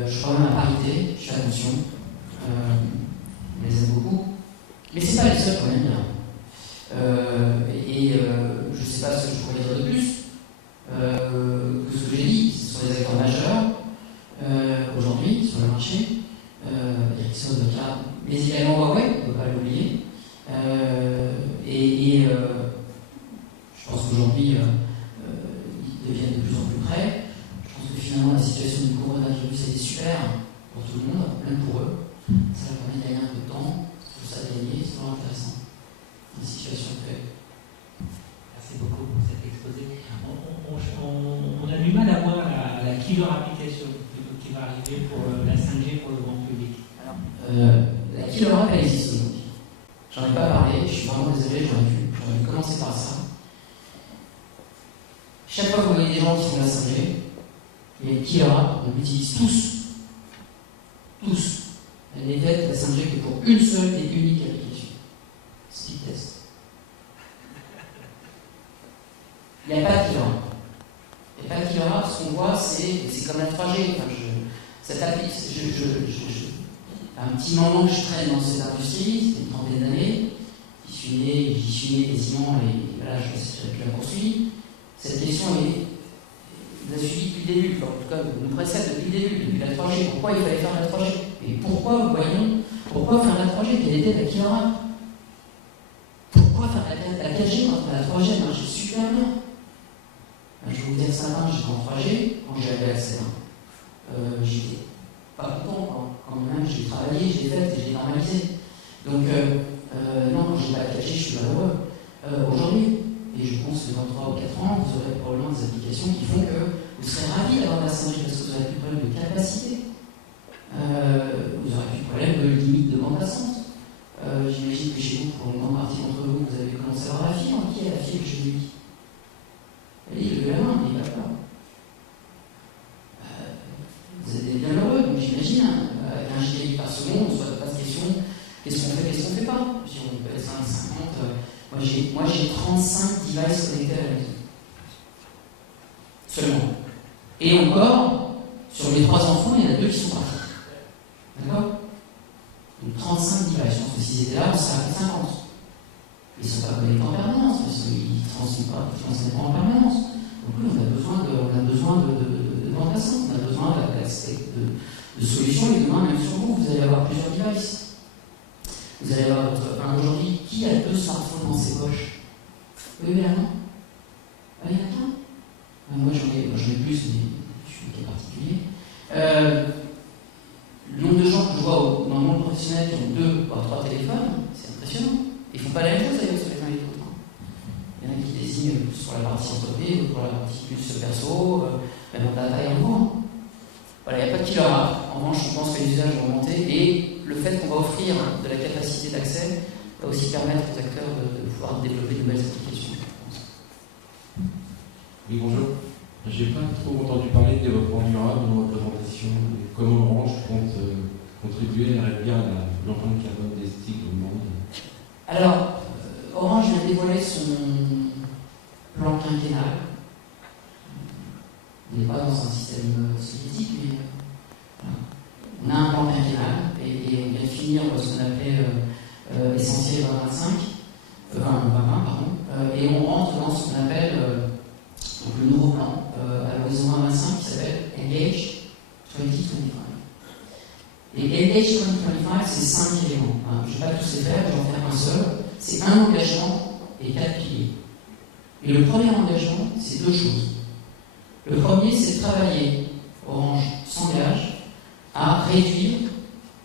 Je crois même à parité, je fais attention. On les aime beaucoup. Mais c'est pas les seuls qu'on aime bien. Je ne sais pas ce que je pourrais dire de plus que ce que j'ai dit. Ce sont des acteurs majeurs aujourd'hui sur le marché. Ericsson, Nokia, mais également Huawei, on ne peut pas l'oublier. Je pense qu'aujourd'hui, ils deviennent de plus en plus près. Je pense que finalement, la situation du coronavirus a été super pour tout le monde, même pour eux. Ça leur permet de gagner un peu de temps. Tout ça de gagner, c'est vraiment intéressant. Une situation actuelle. Merci beaucoup pour cet exposé. On a du mal à voir la killer application qui va arriver pour la 5G pour le grand public. Alors, la killer app, elle existe aujourd'hui. J'en ai pas parlé, je suis vraiment désolé, j'aurais dû commencer par ça. Chaque fois que vous voyez des gens qui font la 5G, il y a une killer app, on l'utilise tous. Tous. Elle n'est faite, la 5G, que pour une seule et unique application. Speed test. Il n'y a pas de killer app. Il n'y a pas de killer app, ce qu'on voit, c'est comme la 3G. Enfin, cette appli, un petit moment que je traîne dans cette industrie, c'est une trentaine d'années, j'y suis né quasiment, et voilà, je la poursuis. Cette question vous a suivi depuis le début, en tout cas, nous précède depuis le début, depuis la 3G. Pourquoi il fallait faire la 3G? Et pourquoi faire la 3G? Quelle était la killer app? Pourquoi faire la 4G quand la 3G marchait super bien? Je vais vous dire ça, j'étais en 3G quand j'avais accès. J'étais pas content, quand même, j'ai travaillé, j'ai fait et j'ai normalisé. Donc, non, quand j'ai pas la 4G, je suis malheureux. Aujourd'hui, et je pense que dans 3 ou 4 ans, vous aurez probablement des applications qui font que vous serez ravis d'avoir la 5G parce que vous n'aurez plus de problème de capacité. Vous n'aurez plus de problème de limite de bande passante. J'imagine que chez vous, pour une grande partie d'entre vous, vous avez commencé à avoir la fibre. Qui est la fibre chez lui? Elle est le gamin, il n'est pas là. Vous êtes bien heureux, donc j'imagine, avec 1 gigabit par seconde, on ne se pose pas de question, qu'est-ce qu'on fait, qu'est-ce qu'on ne fait pas? Si on peut être 5, 50, moi j'ai 35 devices connectés à la maison. Seulement. Et encore, sur mes 3 enfants, il y en a 2 qui sont partis. D'accord? Donc 35 devices, je pense que s'ils étaient là, on serait à 50. Ils ne sont pas connectés en permanence, parce qu'ils ne transmettent pas en permanence. Donc oui, on a besoin de bande passante, on a besoin de solutions, et demain, même sur vous allez avoir plusieurs devices. Vous allez avoir aujourd'hui, qui a 2 smartphones dans ses poches? Oui, mais là, non? Il y en a qu'un? Moi, j'en ai plus, mais je suis un cas particulier. Le nombre de gens que je vois dans le monde professionnel qui ont 2 voire 3 téléphones, c'est impressionnant. Ils ne font pas la même chose d'ailleurs sur les uns et les autres. Il y en a qui désignent plus pour la partie entreprise, d'autres pour la partie plus perso, même en data et en mouvement. Voilà, il n'y a pas de killer app. En revanche, je pense que les usages vont augmenter et le fait qu'on va offrir de la capacité d'accès va aussi permettre aux acteurs de pouvoir développer de nouvelles applications. Oui, bonjour. Je n'ai pas trop entendu parler de développement durable dans votre présentation. Comment Orange compte contribuer à réduire l'empreinte carbone des sticks au monde? Alors, Orange vient de dévoiler son plan quinquennal. On n'est pas dans un système soviétique, mais on a un plan quinquennal et on vient de finir ce qu'on appelait Essentiel 2020, pardon, et on rentre dans ce qu'on appelle donc le nouveau plan à l'horizon 2025 qui s'appelle Engage 2025. Et Engage 2025, c'est 5 éléments. Je ne vais pas tous les faire, je vais en faire un seul. C'est un engagement et 4 piliers. Et le premier engagement, c'est 2 choses. Le premier, c'est de travailler. Orange s'engage à réduire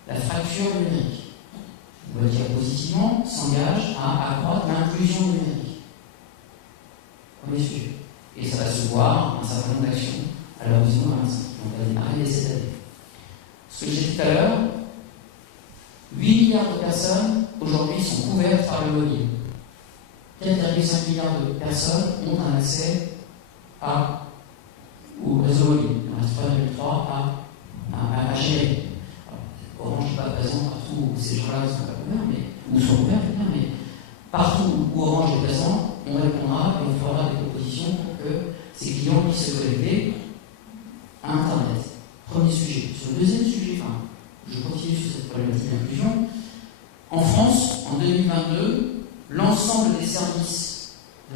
la fracture numérique. On va dire positivement, s'engage à accroître l'inclusion numérique. Premier sujet. Et ça va se voir un certain nombre d'actions à l'horizon 2025. On va démarrer dès cette année. Ce que j'ai dit tout à l'heure, 8 milliards de personnes aujourd'hui sont couvertes par le mobile. 4,5 milliards de personnes ont un accès au réseau mobile. Il reste 3,3 à gérer. Alors, Orange n'est pas présent partout où ces gens-là ne sont pas couverts, ou sont couverts, mais partout où Orange est présent, on répondra et on fera des propositions pour que ces clients puissent se connecter à Internet.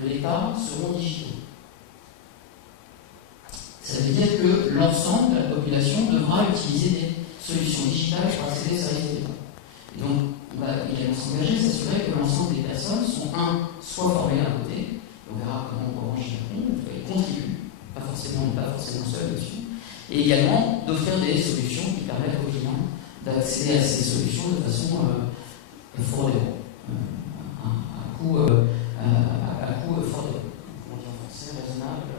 de l'État seront digitaux. Ça veut dire que l'ensemble de la population devra utiliser des solutions digitales pour accéder aux services de l'État. Et donc, on va également s'engager, s'assurer que l'ensemble des personnes sont, soit formées d'un côté, on verra comment Orange y répond, ils contribuent, pas forcément seuls dessus, et également d'offrir des solutions qui permettent aux clients d'accéder à ces solutions de façon affordable, à coût affordable, comment dire en français, raisonnable,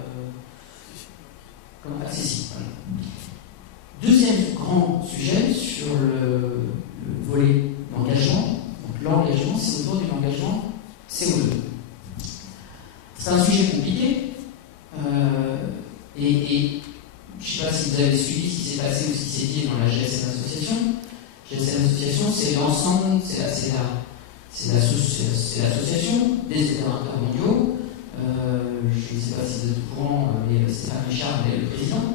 comme accessible. Deuxième grand sujet sur le volet d'engagement. Donc l'engagement, c'est autour de l'engagement CO2. C'est un sujet compliqué et je ne sais pas si vous avez suivi ce qui s'est passé ou ce qui s'est dit dans la GSM Association. GSM Association, c'est l'ensemble, c'est l'association des opérateurs mondiaux. Je ne sais pas si vous êtes au courant, mais c'est pas Richard, mais le président.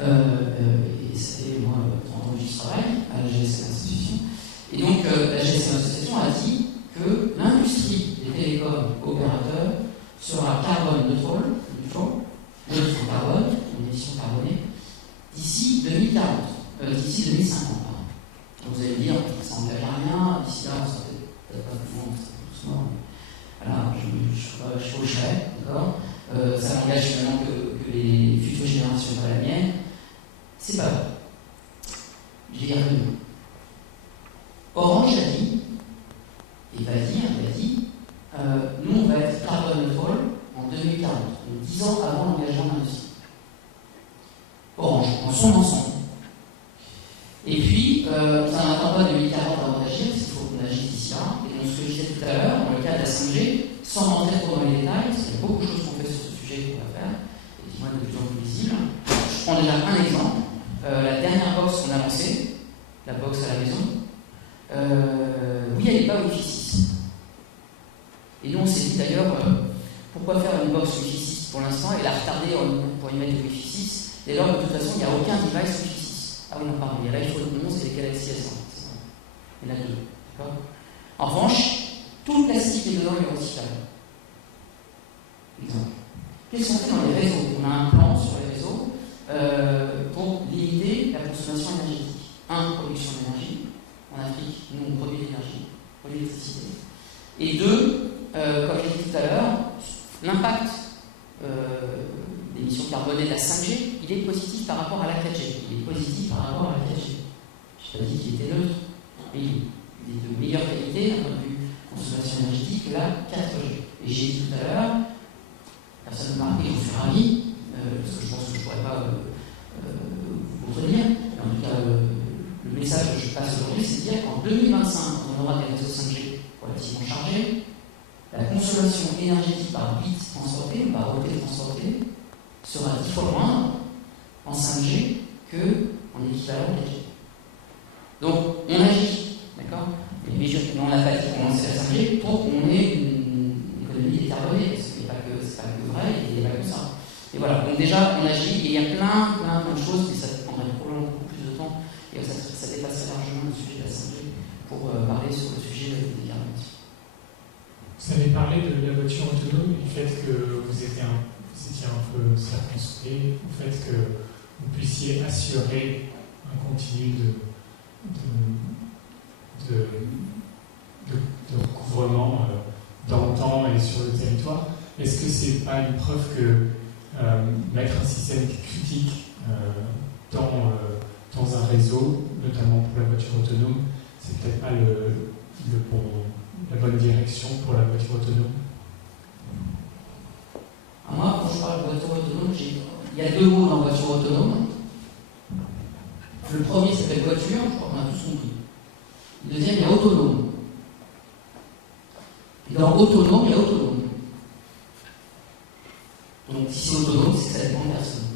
Et ça fait moi 30 ans que j'y travaille à la GSM Association. Et donc la GSM Association a dit que l'industrie des télécoms opérateurs sera carbone neutre carbone, une émission carbonée, d'ici 2040, d'ici 2050. Donc vous allez me dire, ça n'engage à rien, d'ici là, on sera peut-être pas plus loin, doucement. Voilà, je faucherai, d'accord. Ça n'engage finalement que les futures générations, pas la mienne. C'est pas vrai. Je vais y revenir. Orange a dit, il a dit, nous on va être carbone neutre en 2040, donc 10 ans avant l'engagement de l'industrie. Orange, en son ensemble. Et puis, ça n'attend pas 2040 avant d'agir, parce qu'il faut qu'on agisse d'ici là. Et donc, ce que je disais tout à l'heure, dans le cas de la 5G, sans rentrer trop dans les détails, parce qu'il y a beaucoup de choses qu'on fait sur ce sujet qu'on va faire, et qui vont être de plus en plus visibles. Je prends déjà un exemple. La dernière box qu'on a lancée, la box à la maison, oui, elle n'est pas Wi-Fi 6. Et nous, on s'est dit d'ailleurs, pourquoi faire une box Wi-Fi 6 pour l'instant et la retarder pour y mettre du Wi-Fi 6, dès lors que de toute façon, il n'y a aucun device Wi-Fi 6. Ah oui, non, pardon, il y a l'iPhone 11 et les Galaxy S1. Il y en a deux. D'accord ? En revanche, tout le plastique est dedans, il est recyclable. Exemple. Qu'est-ce qu'on fait dans les réseaux ? On a un plan sur les réseaux pour limiter la consommation énergétique. Production d'énergie. En Afrique, nous, on produit l'énergie, on produit l'électricité. Et deux, comme j'ai dit tout à l'heure, l'impact des émissions carbonées de la 5G, il est positif par rapport à la 4G. Il est positif par rapport à la 4G. Je n'ai pas dit qu'il était neutre, mais il est de meilleure qualité d'un point de vue consommation énergétique que la 4G. Et j'ai dit tout à l'heure, personne ne m'a marqué, je suis ravi, parce que je pense que je ne pourrais pas vous contredire, mais en tout cas, le message que je passe aujourd'hui, c'est de dire qu'en 2025, on aura des réseaux 5G relativement chargés, la consommation énergétique par bit transporté, par OT transporté, sera 10 fois moindre en 5G qu'en équivalent 4G. Donc, on agit, d'accord ? Mais on n'a pas dit qu'on lançait la 5G pour qu'on ait une économie décarbonée, parce que c'est pas que vrai, il n'y a pas que ça. Et voilà, donc déjà, on agit, et il y a plein de choses, mais ça prendrait probablement beaucoup plus de temps, et ça dépasserait largement le sujet de la 5G pour parler sur le sujet de décarbonation. Vous avez parlé de la voiture autonome, du fait que vous étiez un peu circonspect, au fait que vous puissiez assurer un continu de recouvrement dans le temps et sur le territoire. Est-ce que c'est pas une preuve que mettre un système critique dans un réseau, notamment pour la voiture autonome, c'est peut-être pas la bonne direction pour la voiture autonome? Alors moi, quand je parle de voiture autonome, il y a deux mots dans voiture autonome. Le premier s'appelle voiture, je crois qu'on a tous compris. Le deuxième, il y a autonome. Et dans autonome, il y a autonome. Donc si c'est autonome, c'est que ça dépend de personne.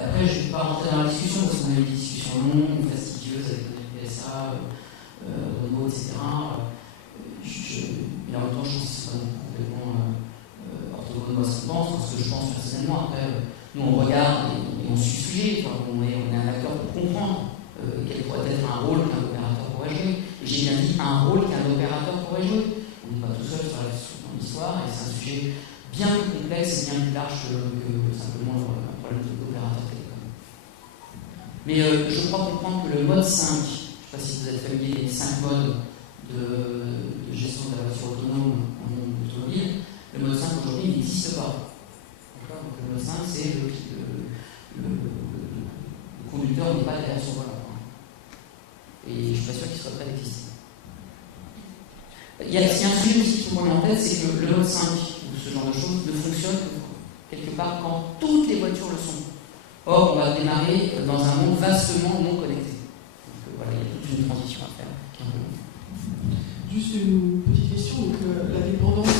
Après, je ne vais pas rentrer dans la discussion, parce qu'on a eu des discussions longues, fastidieuses avec le PSA, Renault, etc. Mais en même temps, je pense que c'est pas complètement orthogonal à ce qu'on pense, parce que je pense personnellement, après, nous on regarde et on suit le sujet, enfin, on est un acteur pour comprendre quel pourrait être un rôle qu'un opérateur pourrait jouer. Et j'ai bien dit un rôle qu'un opérateur pourrait jouer. et c'est un sujet bien plus complexe et bien plus large que simplement un problème d'opérateur télécom. Mais je crois comprendre que le mode 5, je ne sais pas si vous êtes familier des 5 modes de gestion de la voiture autonome en monde automobile, le mode 5 aujourd'hui n'existe pas. Donc le mode 5, c'est le conducteur n'est pas derrière son volant. Et je ne suis pas sûr qu'il soit prêt d'exister. Il y a un sujet aussi qu'il faut qu'on ait en tête, c'est que le mode 5 ou ce genre de choses ne fonctionne que quelque part quand toutes les voitures le sont. Or, on va démarrer dans un monde vastement non connecté. Donc voilà, il y a toute une transition à faire qui est un peu longue. Juste une petite question, donc la dépendance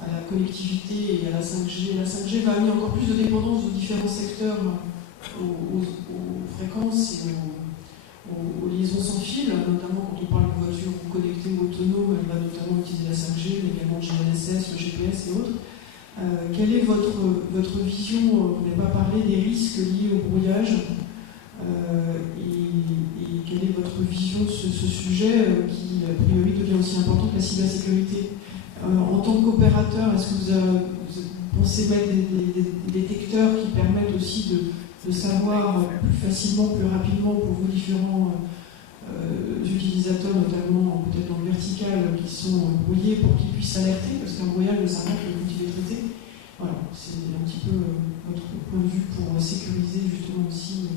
à la connectivité et à la 5G. La 5G va amener encore plus de dépendance aux différents secteurs, aux fréquences et aux liaisons sans fil, notamment quand on parle de voitures connectées ou autonomes, elle va notamment utiliser la 5G, mais également le GNSS, le GPS et autres. Quelle est votre vision, on n'a pas parlé des risques liés au brouillage, et quelle est votre vision de ce sujet qui, a priori, devient aussi important que la cybersécurité? En tant qu'opérateur, est-ce que vous pensez mettre des détecteurs qui permettent aussi de savoir plus facilement, plus rapidement pour vos différents utilisateurs, notamment peut-être dans le vertical, qui sont brouillés pour qu'ils puissent alerter, parce qu'un brouillage ne s'arrête que quand il est traité. Voilà, c'est un petit peu votre point de vue pour sécuriser justement aussi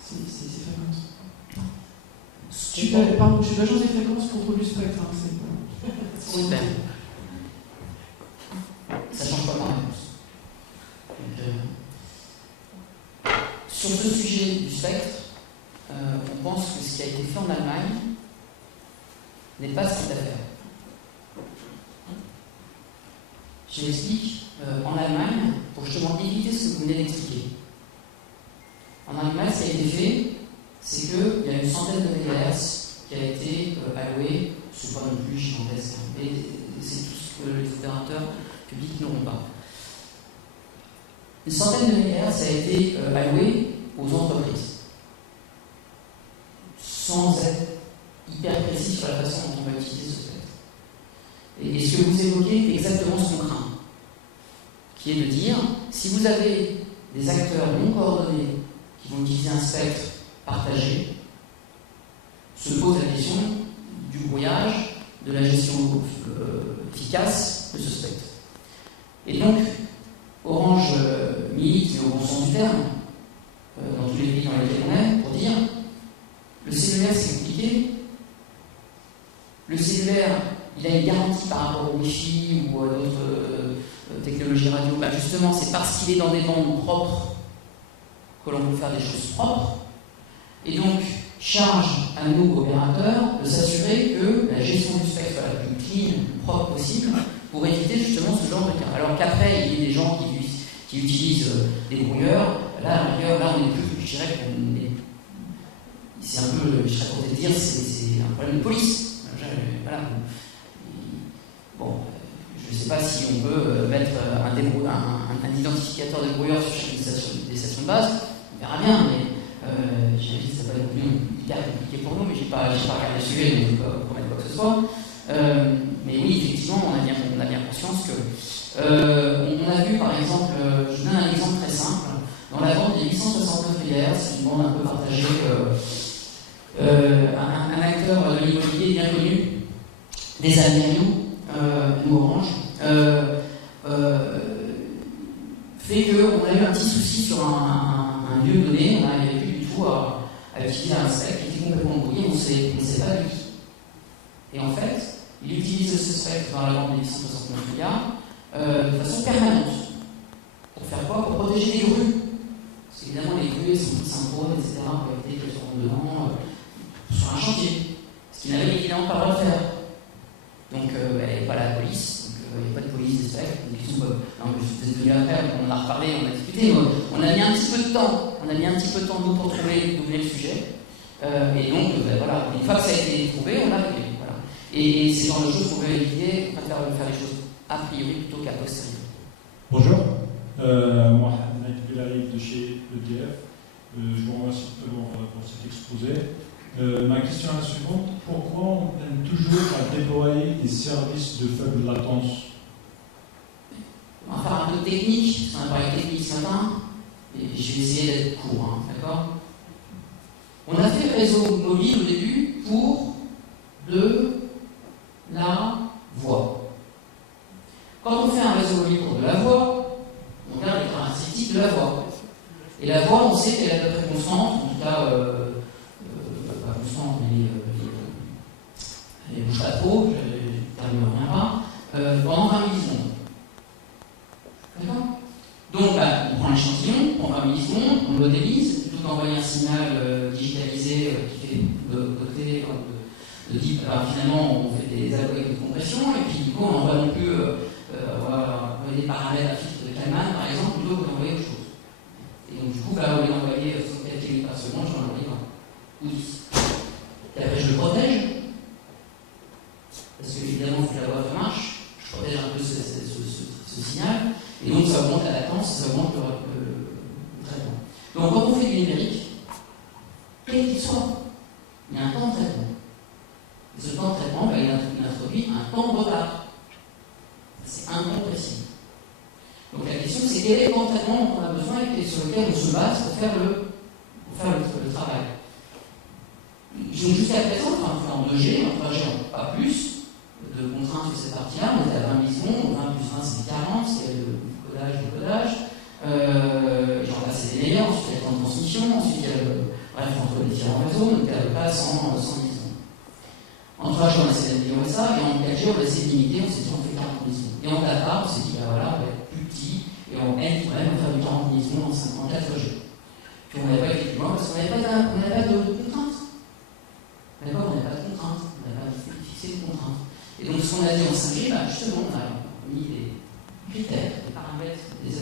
ces fréquences. Je suis de l'agence des fréquences contrôle du spectre. Super. Ça change pas ma réponse. Sur ce sujet du spectre, on pense que ce qui a été fait en Allemagne n'est pas ce qu'il a fait. Je m'explique. En Allemagne, pour justement éviter ce que vous venez d'expliquer. En Allemagne, ce qui a été fait, c'est qu'il y a une centaine de mégahertz qui a été alloué, ce n'est pas non plus gigantesque, mais c'est tout ce que les opérateurs publics n'auront pas. Une centaine de mégahertz a été alloué aux entreprises, sans être hyper précis sur la façon dont on va utiliser ce spectre. Et ce que vous évoquez est exactement ce qu'on craint, qui est de dire, si vous avez des acteurs non coordonnés qui vont utiliser un spectre partagé, se pose la question du brouillage, de la gestion efficace de ce spectre. Et donc, Orange milite, mais au bon sens du terme, dans tous les pays dans lesquels on est, pour dire le cellulaire c'est compliqué, le cellulaire il a une garantie par rapport au Wi-Fi ou à d'autres technologies radio. Ben justement, c'est parce qu'il est dans des bandes propres que l'on peut faire des choses propres. Et donc, charge à nous, opérateurs, de s'assurer que la gestion du spectre soit la plus clean, la plus propre possible, pour éviter justement ce genre de cas. Alors qu'après, il y a des gens qui utilisent des brouilleurs. Là, on est plus, je dirais qu'on est. C'est un peu, je serais tenté de dire, c'est un problème de police. Voilà. Bon, je ne sais pas si on peut mettre un identificateur de brouilleur sur chacune des stations de base. On verra bien, mais j'imagine que ça va être hyper compliqué pour nous, mais je n'ai pas regardé le sujet, donc je ne peux pas promettre quoi que ce soit. Mais oui, effectivement, on a bien conscience que. On a vu, par exemple, je donne un exemple très simple, dans la bande des 869 MHz, une bande un peu partagée, un acteur de l'immobilier bien connu, des Algériens, nous Orange, fait qu'on a eu un petit souci sur un lieu donné, on n'arrivait plus du tout à utiliser un spectre qui était complètement brouillé, on ne sait pas lui. Et en fait, il utilise ce spectre dans la bande des 869 milliards de façon permanente. Pour faire quoi? Pour protéger les grues. Parce qu'évidemment, les grues sont toutes synchrones, etc., pour éviter qu'elles se rentrent dedans sur un chantier. Ce qu'ils n'avaient évidemment pas le droit de faire. Donc, elle n'est pas la police, donc il n'y a pas de police des spectres. Vous êtes venu après, on en a reparlé, on a discuté. On a mis un petit peu de temps. On a mis un petit peu de temps nous pour trouver d'où venait le sujet. Et donc, voilà, une fois que ça a été trouvé, on l'a réglé. Voilà. Et c'est le genre de choses qu'on veut éviter, on préfère faire les choses a priori plutôt qu'à posteriori. Bonjour, Mohamed Belaïd de chez EDF. Je vous remercie pour cet exposé. Ma question est la suivante. Pourquoi on peine toujours à déployer des services de faible latence technique, parce qu'on a parlé technique ce matin, et je vais essayer d'être court, hein, d'accord? On a fait le réseau mobile au début pour de la voix. Quand on fait un réseau mobile pour de la voix, on regarde les caractéristiques de la voix. Et la voix, on sait qu'elle est à peu près constante, en tout cas, pas constante, mais elle ne bouge pas trop, je ne reviens pas, pendant 20 millisecondes. D'accord? Donc, on prend l'échantillon, on prend 20 millisecondes, on le modélise, plutôt qu'envoyer un signal digitalisé qui fait de côté, finalement, on fait des algorithmes de compression, et puis du coup, on envoie non plus envoyer des paramètres à filtre de Kalman, par exemple, plutôt que d'envoyer autre chose. Et donc, du coup, là, au lieu d'envoyer 64 kb par seconde, je vais envoyer 20 ou 10. Et après, je le protège, parce que évidemment, il faut que la voix marche, je protège un peu ce signal, et donc ça augmente la latence, ça augmente le traitement. Donc, quand on fait du numérique, quel qu'il soit, il y a un temps de traitement. Et ce temps de traitement, il introduit un temps de retard. C'est incompressible. Donc la question, c'est quel est le temps de traitement dont on a besoin et sur lequel on se base pour faire le travail. Jusqu'à présent, en 2G, en 3G, pas plus de contraintes sur cette partie-là. On était à 20 millisecondes, 20 plus 20, c'est 40, c'est le codage, décodage. J'en passe des meilleurs, ensuite il y a le temps de transmission, ensuite il y a bref, entre les différents réseaux, on était à peu près à 100 millisecondes. En 3G, on a essayé d'améliorer ça, et en 4G, on a essayé de limiter, on s'est dit on fait 40 millisecondes. Et en data, on s'est dit, voilà, on va être plus petit, et en N, on va même faire du 40 millisecondes en 4G. Puis on n'avait pas effectivement, parce qu'on n'avait pas de contraintes. D'accord, on n'avait pas de contraintes, on n'avait pas fixé de contraintes. Et donc ce qu'on a dit en 5G, justement, on a mis des critères, des paramètres, des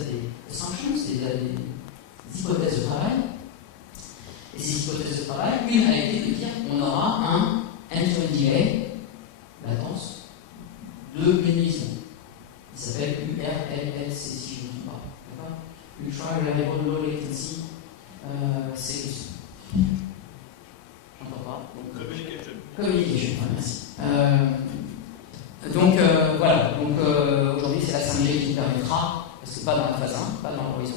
assumptions, des hypothèses de travail. Et ces hypothèses de travail, une a été de dire qu'on aura un end-to-end delay, latence, de millisecondes. Il s'appelle URLLC, si je ne me trompe pas. D'accord? Ultra Reliable Low Latency Solution. J'entends pas. Communication. Communication, merci. Donc voilà. Donc aujourd'hui, c'est la 5G qui nous permettra, parce que pas dans la phase 1, pas dans l'horizon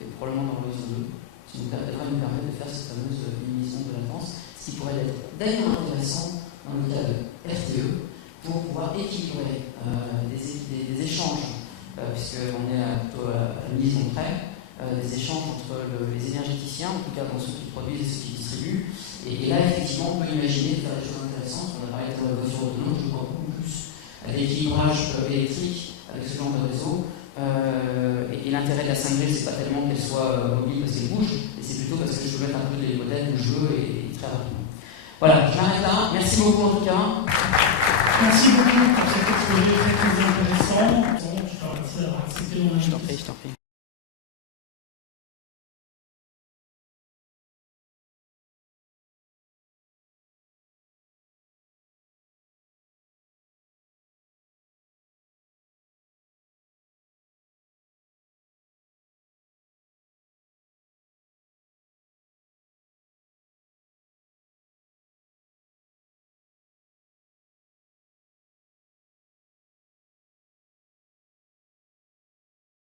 1, et probablement dans l'horizon 2, qui nous permettra de faire cette fameuse milliseconde de latence, ce qui pourrait être d'ailleurs intéressant dans le cas de RTE, pour pouvoir équilibrer des échanges, puisqu'on est plutôt à la milliseconde près, des échanges entre les énergéticiens, en tout cas dans ceux qui produisent et ceux qui distribuent. Et là, effectivement, on peut imaginer de faire des choses intéressantes. On a parlé de la voiture autonome, je crois beaucoup plus à l'équilibrage électrique avec ce genre de réseau. Et l'intérêt de la 5G, c'est pas tellement qu'elle soit mobile parce qu'elle bouge, mais c'est plutôt parce que je peux mettre un peu les modèles où je veux et très rapidement. Voilà, je m'arrête là. Merci beaucoup en tout cas. Merci beaucoup pour cet exposé très intéressant. Je te remercie d'avoir accepté mon invitation. Je t'en prie.